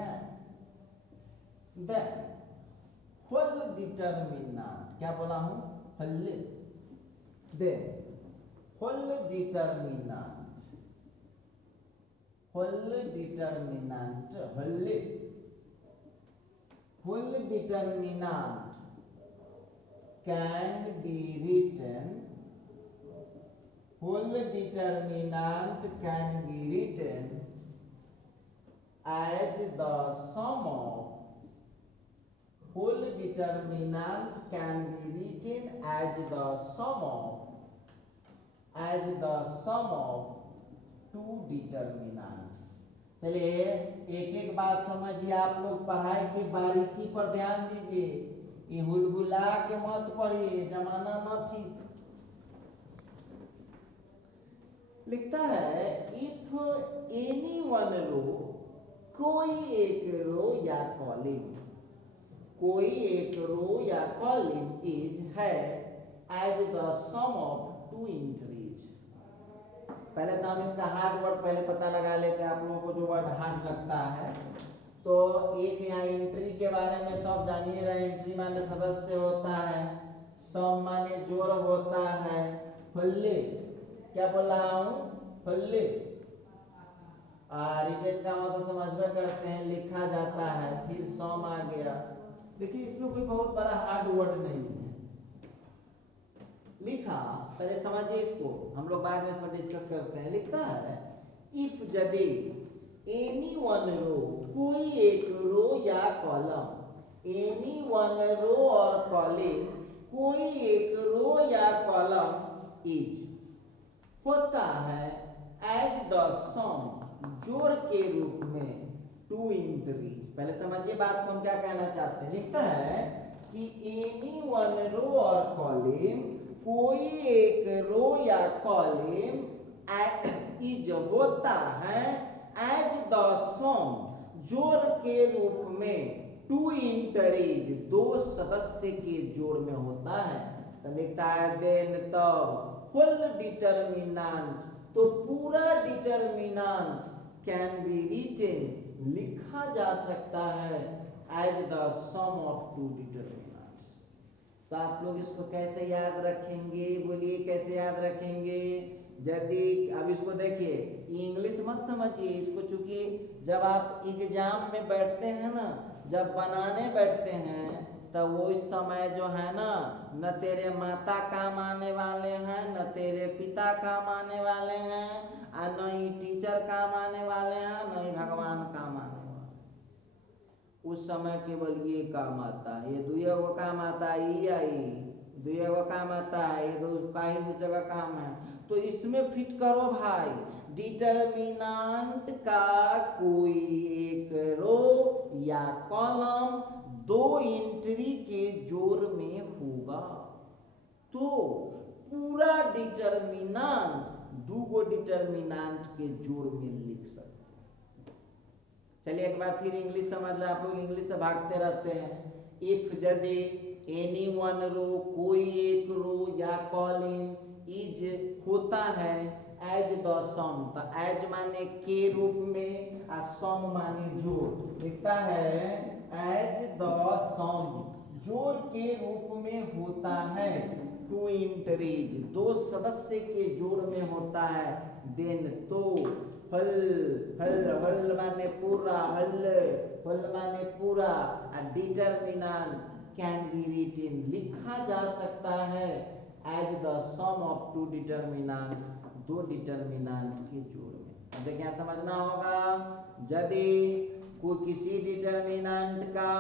then whole determinant, क्या बोला हूं? whole, then whole determinant can be written, whole determinant can be written as the sum of, whole determinant can be written as the sum of two determinants। चलिए एक एक बात समझिए, आप लोग पढ़ाई की बारीकी पर ध्यान दीजिए, ये हुलहुला के मत पढ़िए, जमाना न ठीक। लिखता है इफ एनी वन रो, कोई एक रो या कॉलम, कोई एक रो या कॉलम इज है as the sum of two entries. पहले तो हम इसका हार्ड वर्ड पहले पता लगा लेते हैं, आप लोगों को जो वर्ड हार्ड लगता है। तो एक यहाँ एंट्री के बारे में सब जानिए रहे, एंट्री माने सदस्य होता है, सम माने जोड़ होता है, फल्ले क्या बोल रहा हूँ? फल्ले। रिटेन का मतलब समझ में करते हैं, लिखा जाता है, फिर सम आ गया। देखिए इसमें कोई बहुत बड़ा हार्ड वर्ड नहीं है लिखा, पहले समझिए इसको, हम लोग बाद में इस पर डिस्कस करते हैं। लिखता है इफ यदि एनी वन रो, कोई एक रो या कॉलम, एनी वन रो और कॉलम, कोई एक रो या कॉलम इज होता है एज द सम, जोड़ के रूप में, टू इंट्रीज। पहले समझिए बात को, हम क्या कहना चाहते हैं। लिखता है कि एनी वन रो और कॉलम, कोई एक रो या कॉलम इज होता है एज द सम, जोड़ के रूप में, टू इंटरीज, दो सदस्य के जोड़ में होता है। तो लिखता है देन तब फुल डिटरमिनेंट, तो पूरा डिटरमिनेंट कैन बी रिटन, लिखा जा सकता है as the sum of two determinants. तो आप लोग इसको कैसे याद रखेंगे? बोलिए कैसे याद रखेंगे? यदि अब इसको देखिए, इंग्लिश मत समझिए इसको, चूंकि जब आप एग्जाम में बैठते हैं ना, जब बनाने बैठते हैं, तो वो इस समय जो है ना, न तेरे माता काम आने वाले हैं, न तेरे पिता काम आने वाले हैं, और न ही टीचर काम आने वाले हैं, न ही भगवान काम आने वाले। उस समय केवल ये काम आता है, ये दुइया वो काम आता है, ई आई दुइया को काम आता है, ये दो का ही दो जगह काम है। तो इसमें फिट करो भाई, डिटर्मिनेंट का कोई एक रो या कॉलम दो एंट्री के जोड़ में होगा तो पूरा डिटर्मिनेंट दो गो डिटर्मिनेंट के जोड़ में लिख सकते हैं। चलिए एक बार फिर इंग्लिश समझ लो, आप लोग इंग्लिश से भागते रहते हैं। इफ यदि एनी वन रो कोई एक रो या कॉलम इज होता है एज द सम, तो एज माने के रूप में और सम माने जोड़, लिखता है एज द सम जोड़ के रूप में होता है, टू इंटरीज दो सदस्य के जोड़ में होता है, देन तो हल हल हल माने पूरा, हल माने पूरा, डिटर्मिनेंट कैन बी रिटन लिखा जा सकता है as the sum of two determinants दो डिटर्मिनेंट के जोड़ में। अब देखिए यहाँ समझना होगा, यदि कोई किसी डिटर्मिनेंट का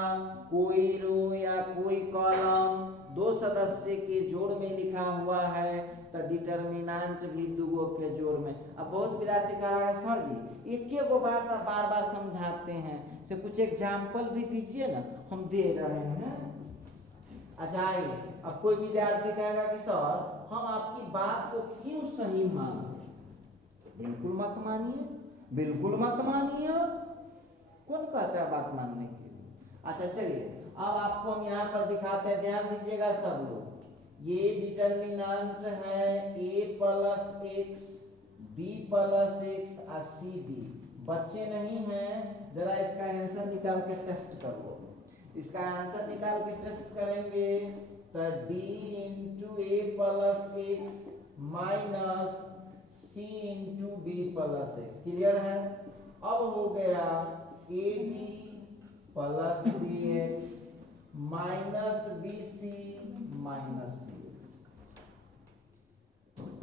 कोई रो या कोई कॉलम दो सदस्य के जोड़ में लिखा हुआ है तो डिटर्मिनेंट भी दुगो के जोड़ में। अब बहुत विद्यार्थी कह रहा है सर जी एक गो बात आप बार बार समझाते हैं, से कुछ एग्जाम्पल भी दीजिए ना, हम दे रहे हैं। अच्छा आइए, अब कोई विद्यार्थी कहेगा कि सर हम आपकी बात को क्यों सही माने? बिल्कुल मत मानिए, बिल्कुल मत मानिए, कौन कहता है बात मानने के लिए? अच्छा चलिए अब आपको हम यहाँ पर दिखाते हैं, ध्यान दीजिएगा सब लोग। ये डिटर्मिनेंट है a plus x b plus x और c d। बच्चे नहीं हैं, जरा इसका आंसर निकाल के टेस्ट करो। इसका आंसर निकाल के टेस्ट करेंगे तो d into A plus X minus c into B plus X. Clear है? अब हो गया A B plus B X minus B C minus C X.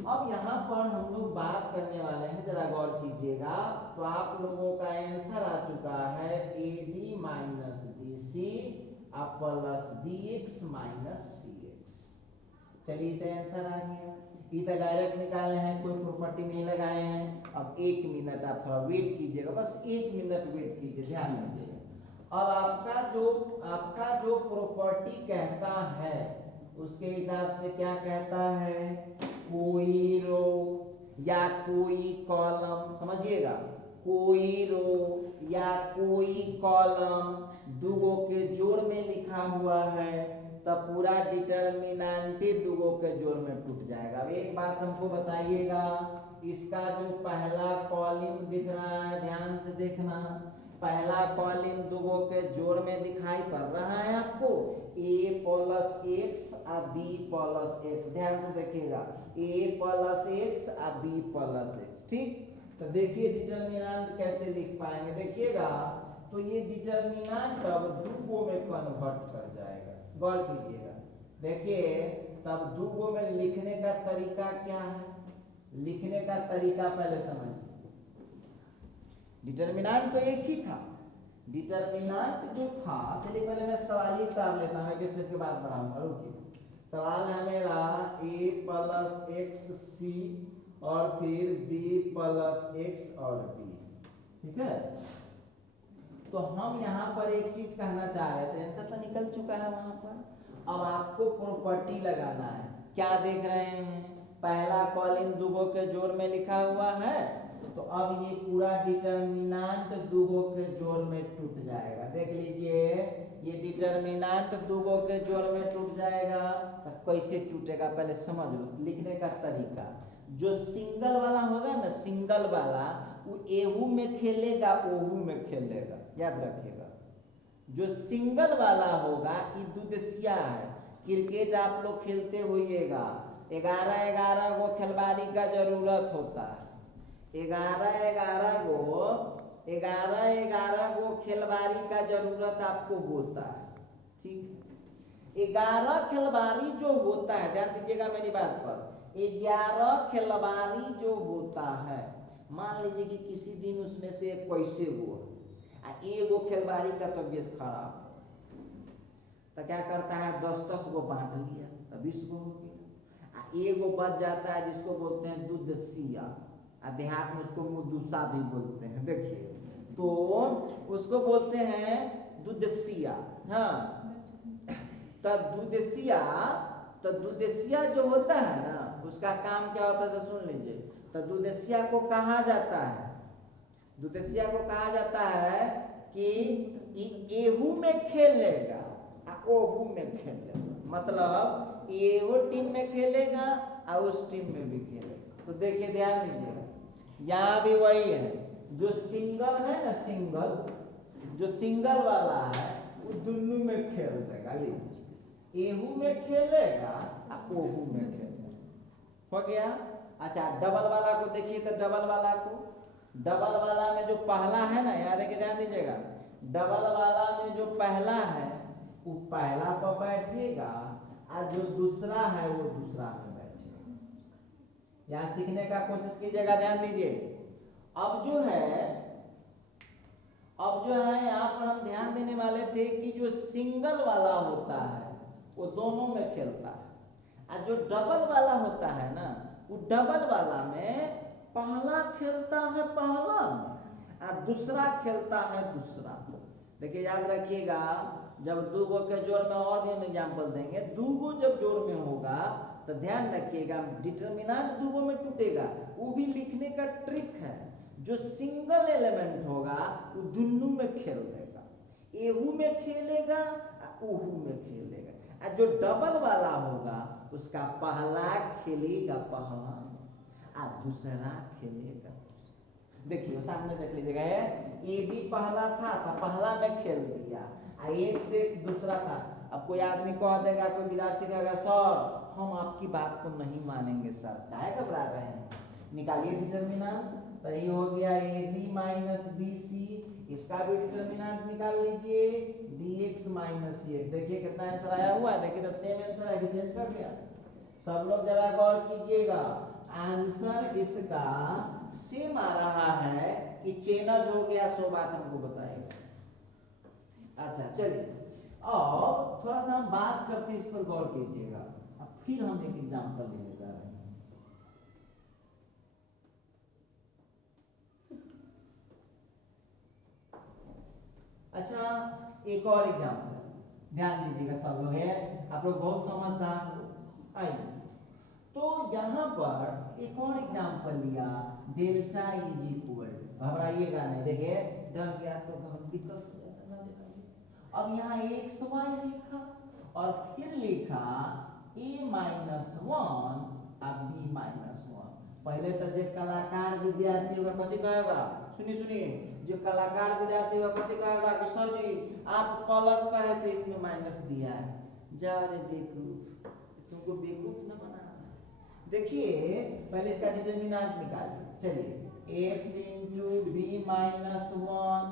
अब यहाँ पर हम लोग बात करने वाले हैं, जरा गौर कीजिएगा, तो आप लोगों का आंसर आ चुका है A D minus B C plus D X minus C X. चलिए तो आंसर आ गया, इधर डायरेक्ट निकाले हैं, कोई प्रॉपर्टी नहीं लगाए हैं। अब एक मिनट आप थोड़ा वेट कीजिएगा, बस एक मिनट वेट कीजिए, ध्यान दीजिएगा। अब आपका जो प्रॉपर्टी कहता है उसके हिसाब से क्या कहता है, कोई रो या कोई कॉलम, समझिएगा, कोई रो या कोई कॉलम दुगो के जोड़ में लिखा हुआ है तब पूरा डिटर्मिनेंट दुगो के जोड़ में टूट जाएगा। अब एक बात हमको बताइएगा, इसका जो पहला कॉलम दिख रहा है, ध्यान से देखना, पहला कॉलम दुगो के जोड़ में दिखाई पड़ रहा है आपको, a प्लस एक्स और b प्लस एक्स। ध्यान से देखिएगा, a प्लस एक्स और b प्लस एक्स। ठीक, तो देखिए डिटर्मिनेंट कैसे लिख पाएंगे, देखिएगा तो ये डिटर्मिनेंट अब दुगो में कन्वर्ट कर जाएगा। गौर कीजिएगा, देखिए तब दुगो में लिखने का तरीका क्या है, लिखने का तरीका पहले समझिए। डिटर्मिनेंट तो एक ही था, डिटर्मिनेंट जो था, चलिए पहले मैं सवाल ही कर लेता हूँ, एक स्टेप के बाद बढ़ाऊंगा। रुकिए, सवाल है मेरा a प्लस एक्स सी और फिर b प्लस एक्स और d, ठीक है। तो हम यहाँ पर एक चीज कहना चाह रहे थे, आंसर तो निकल चुका है वहां पर। अब आपको प्रॉपर्टी लगाना है, क्या देख रहे हैं, पहला कॉलम दुगो के जोड़ में लिखा हुआ है, तो अब ये पूरा डिटर्मिनेंट दुगो के जोड़ में टूट जाएगा। देख लीजिए, ये डिटर्मिनेंट दुगो के जोड़ में टूट जाएगा। तो कैसे टूटेगा पहले समझ लो, लिखने का तरीका। जो सिंगल वाला होगा ना, सिंगल वाला, वो एहू में खेलेगा ओहू में खेलेगा, याद रखिएगा। जो सिंगल वाला होगा ये दुदेशिया है, क्रिकेट आप लोग खेलते होइएगा, 11-11 गो खिलाड़ी का जरूरत होता है, 11-11 गो खिलाड़ी का जरूरत आपको होता है, ठीक। 11 खिलाड़ी जो होता है, ध्यान दीजिएगा मेरी बात पर, 11 खिलाड़ी जो होता है, मान लीजिए कि किसी दिन उसमें से कैसे हुआ, एगो खिलाड़ी का तबीयत खराब, तो क्या करता है 10-10 गो बांट लिया, तभी इसको हो गया। एगो बच जाता है जिसको बोलते हैं दुधसिया, देहात में उसको मुदुसा भी बोलते हैं। देखिए तो उसको बोलते हैं दुधसिया। हाँ, तो दुधसिया जो होता है ना, उसका काम क्या होता है सुन लीजिए। तो दुधसिया को कहा जाता है, दुधसिया को कहा जाता है कि एहू में खेलेगा ओहू में खेलेगा, मतलब एगो टीम में खेलेगा और उस टीम में भी खेलेगा। तो देखिए ध्यान दीजिएगा, यहाँ भी वही है, जो सिंगल है ना, जो सिंगल वाला है वो दोनों में खेल देगा। लीजिए एहू में खेलेगा और ओहू में खेलेगा, हो गया। अच्छा डबल वाला को देखिए, तो डबल वाला में जो पहला है ना, यहाँ देखिए ध्यान दीजिएगा, डबल वाला में जो पहला है वो पहला पर बैठेगा और जो दूसरा है वो दूसरा में बैठेगा। यहाँ सीखने का कोशिश कीजिएगा, ध्यान दीजिए। अब जो है यहाँ पर हम ध्यान देने वाले थे कि जो सिंगल वाला होता है वो दोनों में खेलता है, और जो डबल वाला होता है ना, वो डबल वाला में पहला खेलता है पहला में और दूसरा खेलता है दूसरा में। देखिए याद रखिएगा, जब दो गो के जोड़ में, और भी हम एग्जाम्पल देंगे, दो गो जब जोड़ में होगा तो ध्यान रखिएगा डिटर्मिनेंट दो गो में टूटेगा। वो भी लिखने का ट्रिक है, जो सिंगल एलिमेंट होगा वो दोनों में खेल देगा, एहू में खेलेगा ओहू में खेलेगा, और जो डबल वाला होगा उसका पहला खेलेगा पहला और दूसरा खेलेगा। देखिए सामने देख लीजिएगा, ए बी पहला था तो पहला में खेल दिया, एक से दूसरा था। अब कोई आदमी कह देगा, कोई विद्यार्थी कहेगा सर हम आपकी बात को नहीं मानेंगे सर, काहे घबरा रहे हैं, निकालिए डिटर्मिनेंट। तो ये हो गया A B minus B C, इसका भी डिटर्मिनेंट निकाल लीजिए, डी एक्स माइनस ए। देखिए कितना आंसर आया हुआ है, देखिए तो सेम आंसर है कि चेंज कर दिया। सब लोग जरा गौर कीजिएगा, आंसर इसका सेम आ रहा है कि चेंज हो गया, सो बात हमको बताएगा। अच्छा चलिए अब थोड़ा सा हम बात करते हैं, इस पर गौर कीजिएगा। अब फिर हम एक एग्जांपल लेने जा रहे हैं। अच्छा एक और एग्जांपल ध्यान दीजिएगा सब लोग, है आप लोग बहुत समझदार हो। आइए तो यहाँ पर एक और एग्जांपल लिया, डेल्टा इज इक्वल, घबराइएगा नहीं, देखिए डर गया तो दिक्कत हो जाता है। अब यहाँ एक्स वाई लिखा और फिर लिखा a माइनस वन और b माइनस वन। पहले तो जो कलाकार विद्यार्थी होगा कथी कहेगा, सुनिए जो कलाकार विद्यार्थी होगा कथी कहेगा कि सर जी आप प्लस कहे थे इसमें माइनस दिया है, जा रे बेवकूफ, तुमको बेवकूफ न बनाना। देखिए पहले इसका डिटर्मिनेंट निकालिए। चलिए x into B minus one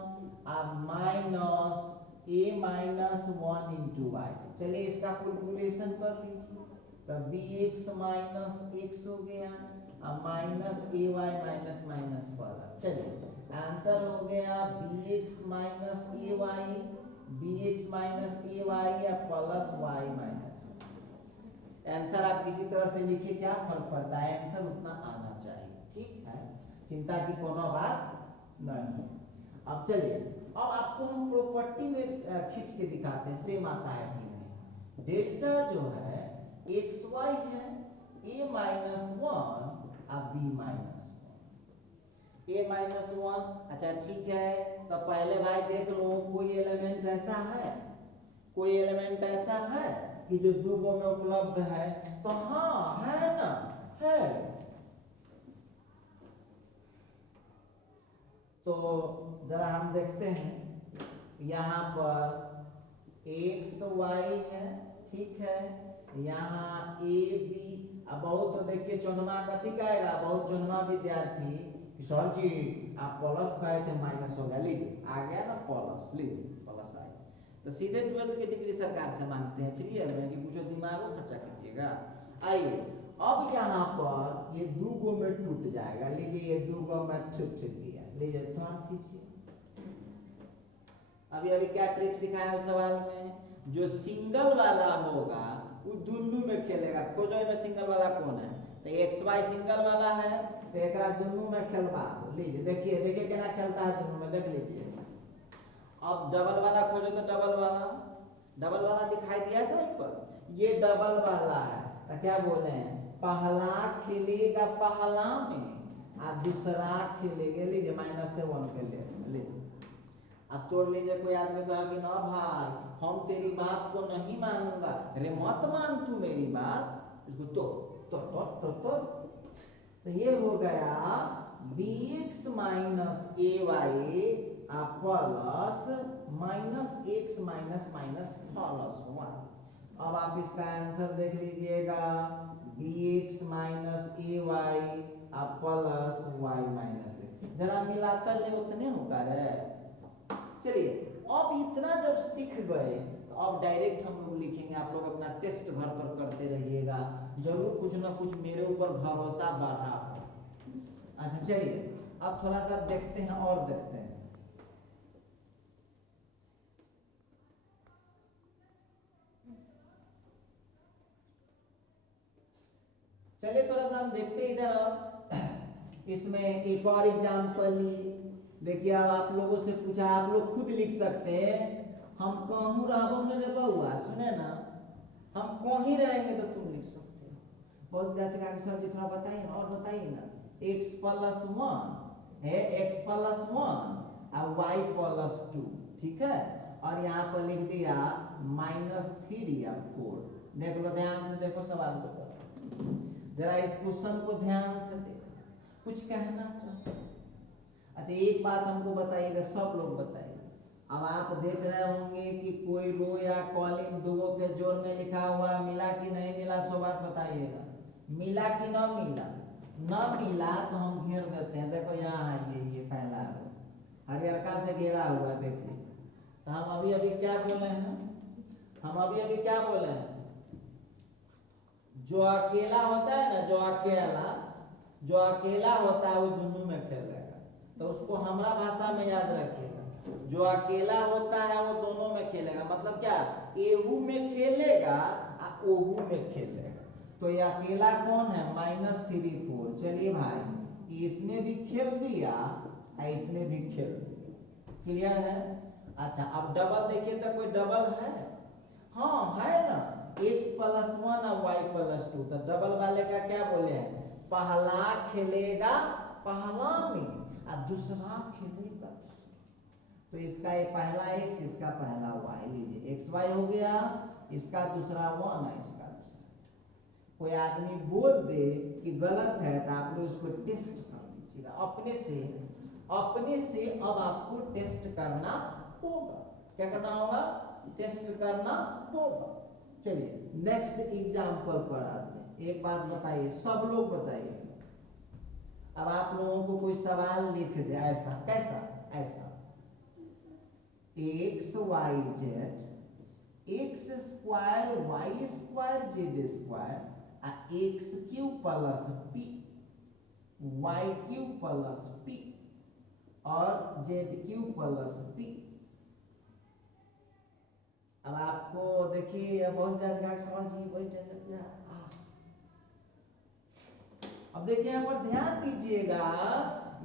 और minus a minus one into Y. चलिए इसका कैलकुलेशन कर लीजिए, तो bx माइनस x हो गया और minus ay minus minus plus. चलिए आंसर हो गया bx minus ay, bx minus ay या प्लस y माइनस। आंसर आप किसी तरह से लिखिए, क्या फर्क पड़ता है, आंसर उतना आना चाहिए, ठीक है, चिंता की कोनो बात नहीं। अब चलिए अब आपको हम प्रॉपर्टी में खींच के दिखाते हैं, सेम आता है कि नहीं। डेल्टा जो है एक्स वाई है, a माइनस वन और b minus one, a minus one. अच्छा ठीक है, तो पहले भाई देख लो कोई एलिमेंट ऐसा है, कोई एलिमेंट ऐसा है कि जो दो गो में उपलब्ध है, तो हाँ है ना, है। तो जरा हम देखते हैं, यहाँ पर एक्स वाई है, ठीक है, यहाँ ए बी। अब बहुत देखिए चौंधमा कथी कहेगा, बहुत चौंधमा विद्यार्थी कि सर जी आप प्लस कहे थे माइनस हो गया, लीजिए आ गया ना प्लस, लीजिए प्लस आ गया। तो सीधे 12th की डिग्री सरकार से मांगते हैं, फ्री है कि कुछ दिमाग खर्चा कीजिएगा। आइए अब यहाँ पर ये दो गो में टूट जाएगा, लीजिए ये दो गो में छुप गया, लीजिए थोड़ा खींचिए। अभी क्या ट्रिक सिखाया उस सवाल में, जो सिंगल वाला होगा वो दोनों में खेलेगा। खोजो में सिंगल वाला कौन है, तो एक्स वाई सिंगल वाला है, तो एक दोनों में खेलवा लीजिए। देखिए देखिए क्या खेलता है दोनों में, देख लीजिए। अब डबल वाला खोजो तो डबल वाला दिखाई दिया कहीं पर, ये डबल वाला है, तो क्या बोले हैं, पहला खेलेगा पहला में और दूसरा खेलेगा, लीजिए -1 के लिए लीजिए। अब तोड़ लीजिए। कोई आदमी कहा कि ना भाई हम तेरी बात को नहीं मानूंगा, अरे मत मान तू मेरी बात, इसको तो ये हो गया bx minus ay plus -x minus plus y। अब आप इसका आंसर देख लीजिएगा, bx minus ay plus y minus a। जरा मिलाकर ले उतने होगा रे। चलिए अब इतना जब सीख गए तो अब डायरेक्ट हम लोग लिखेंगे। आप लोग अपना टेस्ट घर पर करते रहिएगा, जरूर कुछ ना कुछ मेरे ऊपर भरोसा बढ़ा। अच्छा चलिए अब थोड़ा सा देखते हैं और देखते हैं। चलिए थोड़ा सा हम देखते हैं इधर। इसमें एक और एग्जाम्पल देखिए। अब आप लोगों से पूछा, आप लोग खुद लिख सकते हैं, हम कहूँ रहबो ने रे बउआ, सुने ना, हम कहीं रहेंगे तो तुम लिख सकते हो। बहुत जाति का सर जी थोड़ा बताइए ना, और बताइए ना। x प्लस 1 है, x प्लस 1 और y प्लस 2, ठीक है। और यहाँ पर लिख दिया -3 या 4। देख लो ध्यान से, देखो सवाल को, जरा इस क्वेश्चन को ध्यान से देखो, कुछ कहना चाहते। अच्छा एक बात हमको बताइएगा, सब लोग बताइए। अब आप देख रहे होंगे कि कोई रो या कॉलिंग दो के जोड़ में लिखा हुआ, मिला कि नहीं मिला, सो बात बताइएगा। मिला कि ना मिला, ना मिला तो हम घेर देते हैं। देखो यहाँ है, ये पहला हरियरका से घेरा हुआ, देखिए। तो हम अभी अभी क्या बोले हैं, हम अभी अभी क्या बोले हैं, जो अकेला होता है ना, जो अकेला होता है वो दोनों में खेलेगा। तो उसको हमारा भाषा में याद रखिएगा, जो अकेला होता है वो दोनों में खेलेगा। मतलब क्या, एहू में खेलेगा और ओहू में खेलेगा। तो ये अकेला कौन है, -3 4। चलिए भाई इसमें भी खेल दिया और इसमें भी खेल दिया, क्लियर है। अच्छा अब डबल देखिए तो कोई डबल है, हाँ है ना, x प्लस 1 और y प्लस 2। तो डबल वाले का क्या बोले हैं, पहला खेलेगा पहला में और दूसरा खेलेगा। तो इसका एक पहला x, इसका पहला y, लीजिए xy हो गया, इसका दूसरा 1 है, इसका दूसरा। कोई आदमी बोल दे कि गलत है तो आप लोग उसको टेस्ट कर लीजिएगा अपने से। अब आपको टेस्ट करना होगा, क्या करना होगा, टेस्ट करना होगा। चलिए नेक्स्ट एग्जाम्पल पर आते हैं। एक बात बताइए, सब लोग बताइए। अब आप लोगों को कोई सवाल लिख दे ऐसा, कैसा, ऐसा x y z x square y square z square x cube plus p y cube plus p और z क्यूब प्लस p। अब आपको देखिए बहुत ज्यादा समझिए, कोई टेंशन। अब देखिए यहाँ पर ध्यान दीजिएगा,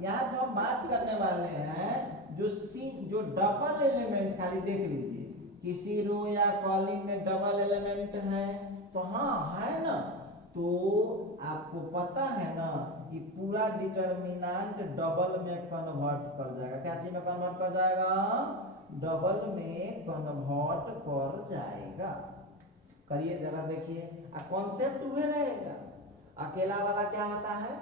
यहाँ जो हम बात करने वाले हैं, जो डबल एलिमेंट, खाली देख लीजिए, किसी रो या कॉलम में डबल एलिमेंट है तो हाँ है ना, तो आपको पता है ना कि पूरा डिटरमिनेंट डबल में कन्वर्ट कर जाएगा। क्या चीज में कन्वर्ट कर जाएगा, डबल में कन्वर्ट कर जाएगा। करिए जरा देखिए, कॉन्सेप्ट हुए रहेगा। अकेला वाला क्या होता है,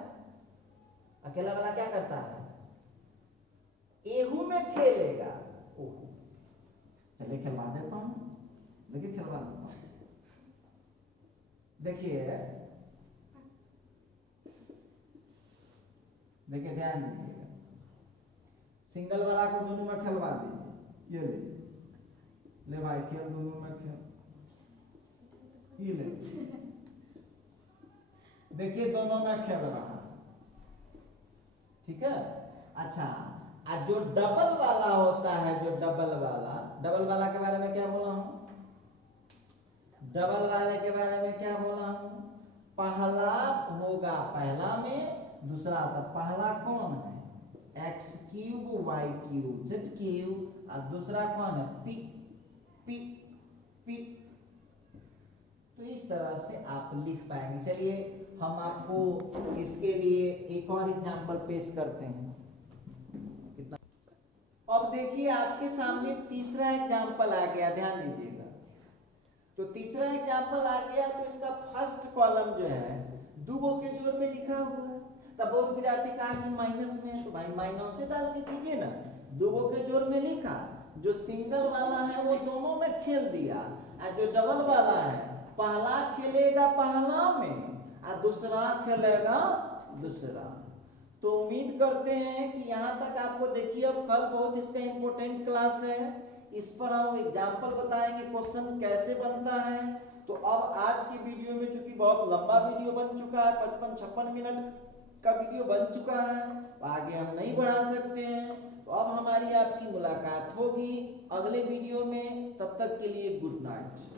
अकेला वाला क्या करता है, एहू में खेलेगा ओहू। चलिए खिलवा देता हूं, देखिए खिलवा देता हूं। देखिए देखिए ध्यान दीजिएगा, सिंगल वाला को दोनों में खिलवा दीजिए। ये ले भाई खेल, दोनों में खेल, ये ले देखिए दोनों में खेल रहा है, ठीक है। अच्छा जो डबल वाला होता है, जो डबल वाला के बारे में क्या बोला हूं, डबल वाले के बारे में क्या बोला हूं, पहला होगा पहला में, दूसरा था पहला कौन है X cube Y cube Z cube, और दूसरा कौन है पी पी पी। तो इस तरह से आप लिख पाएंगे। चलिए हम आपको इसके लिए एक और एग्जांपल पेश करते हैं। कितना, अब देखिए आपके सामने तीसरा एग्जांपल आ गया, ध्यान दीजिएगा। तो तीसरा एग्जांपल आ गया, तो इसका फर्स्ट कॉलम जो है दो के जोड़ में लिखा हुआ है। तब बहुत विद्यार्थी कहा कि माइनस में है, तो भाई माइनस से डाल के कीजिए ना। दो के जोड़ में लिखा, जो सिंगल वाला है वो दोनों में खेल दिया, और जो डबल वाला है पहला खेलेगा पहला में और दूसरा खेलेगा दूसरा। तो उम्मीद करते हैं कि यहाँ तक आपको देखिए, अब कल बहुत इसका इंपॉर्टेंट क्लास है, इस पर हम एग्जाम्पल बताएंगे क्वेश्चन कैसे बनता है। तो अब आज की वीडियो में चूंकि बहुत लंबा वीडियो बन चुका है, 55-56 मिनट का वीडियो बन चुका है, आगे हम नहीं बढ़ा सकते हैं। तो अब हमारी आपकी मुलाकात होगी अगले वीडियो में, तब तक के लिए गुड नाइट।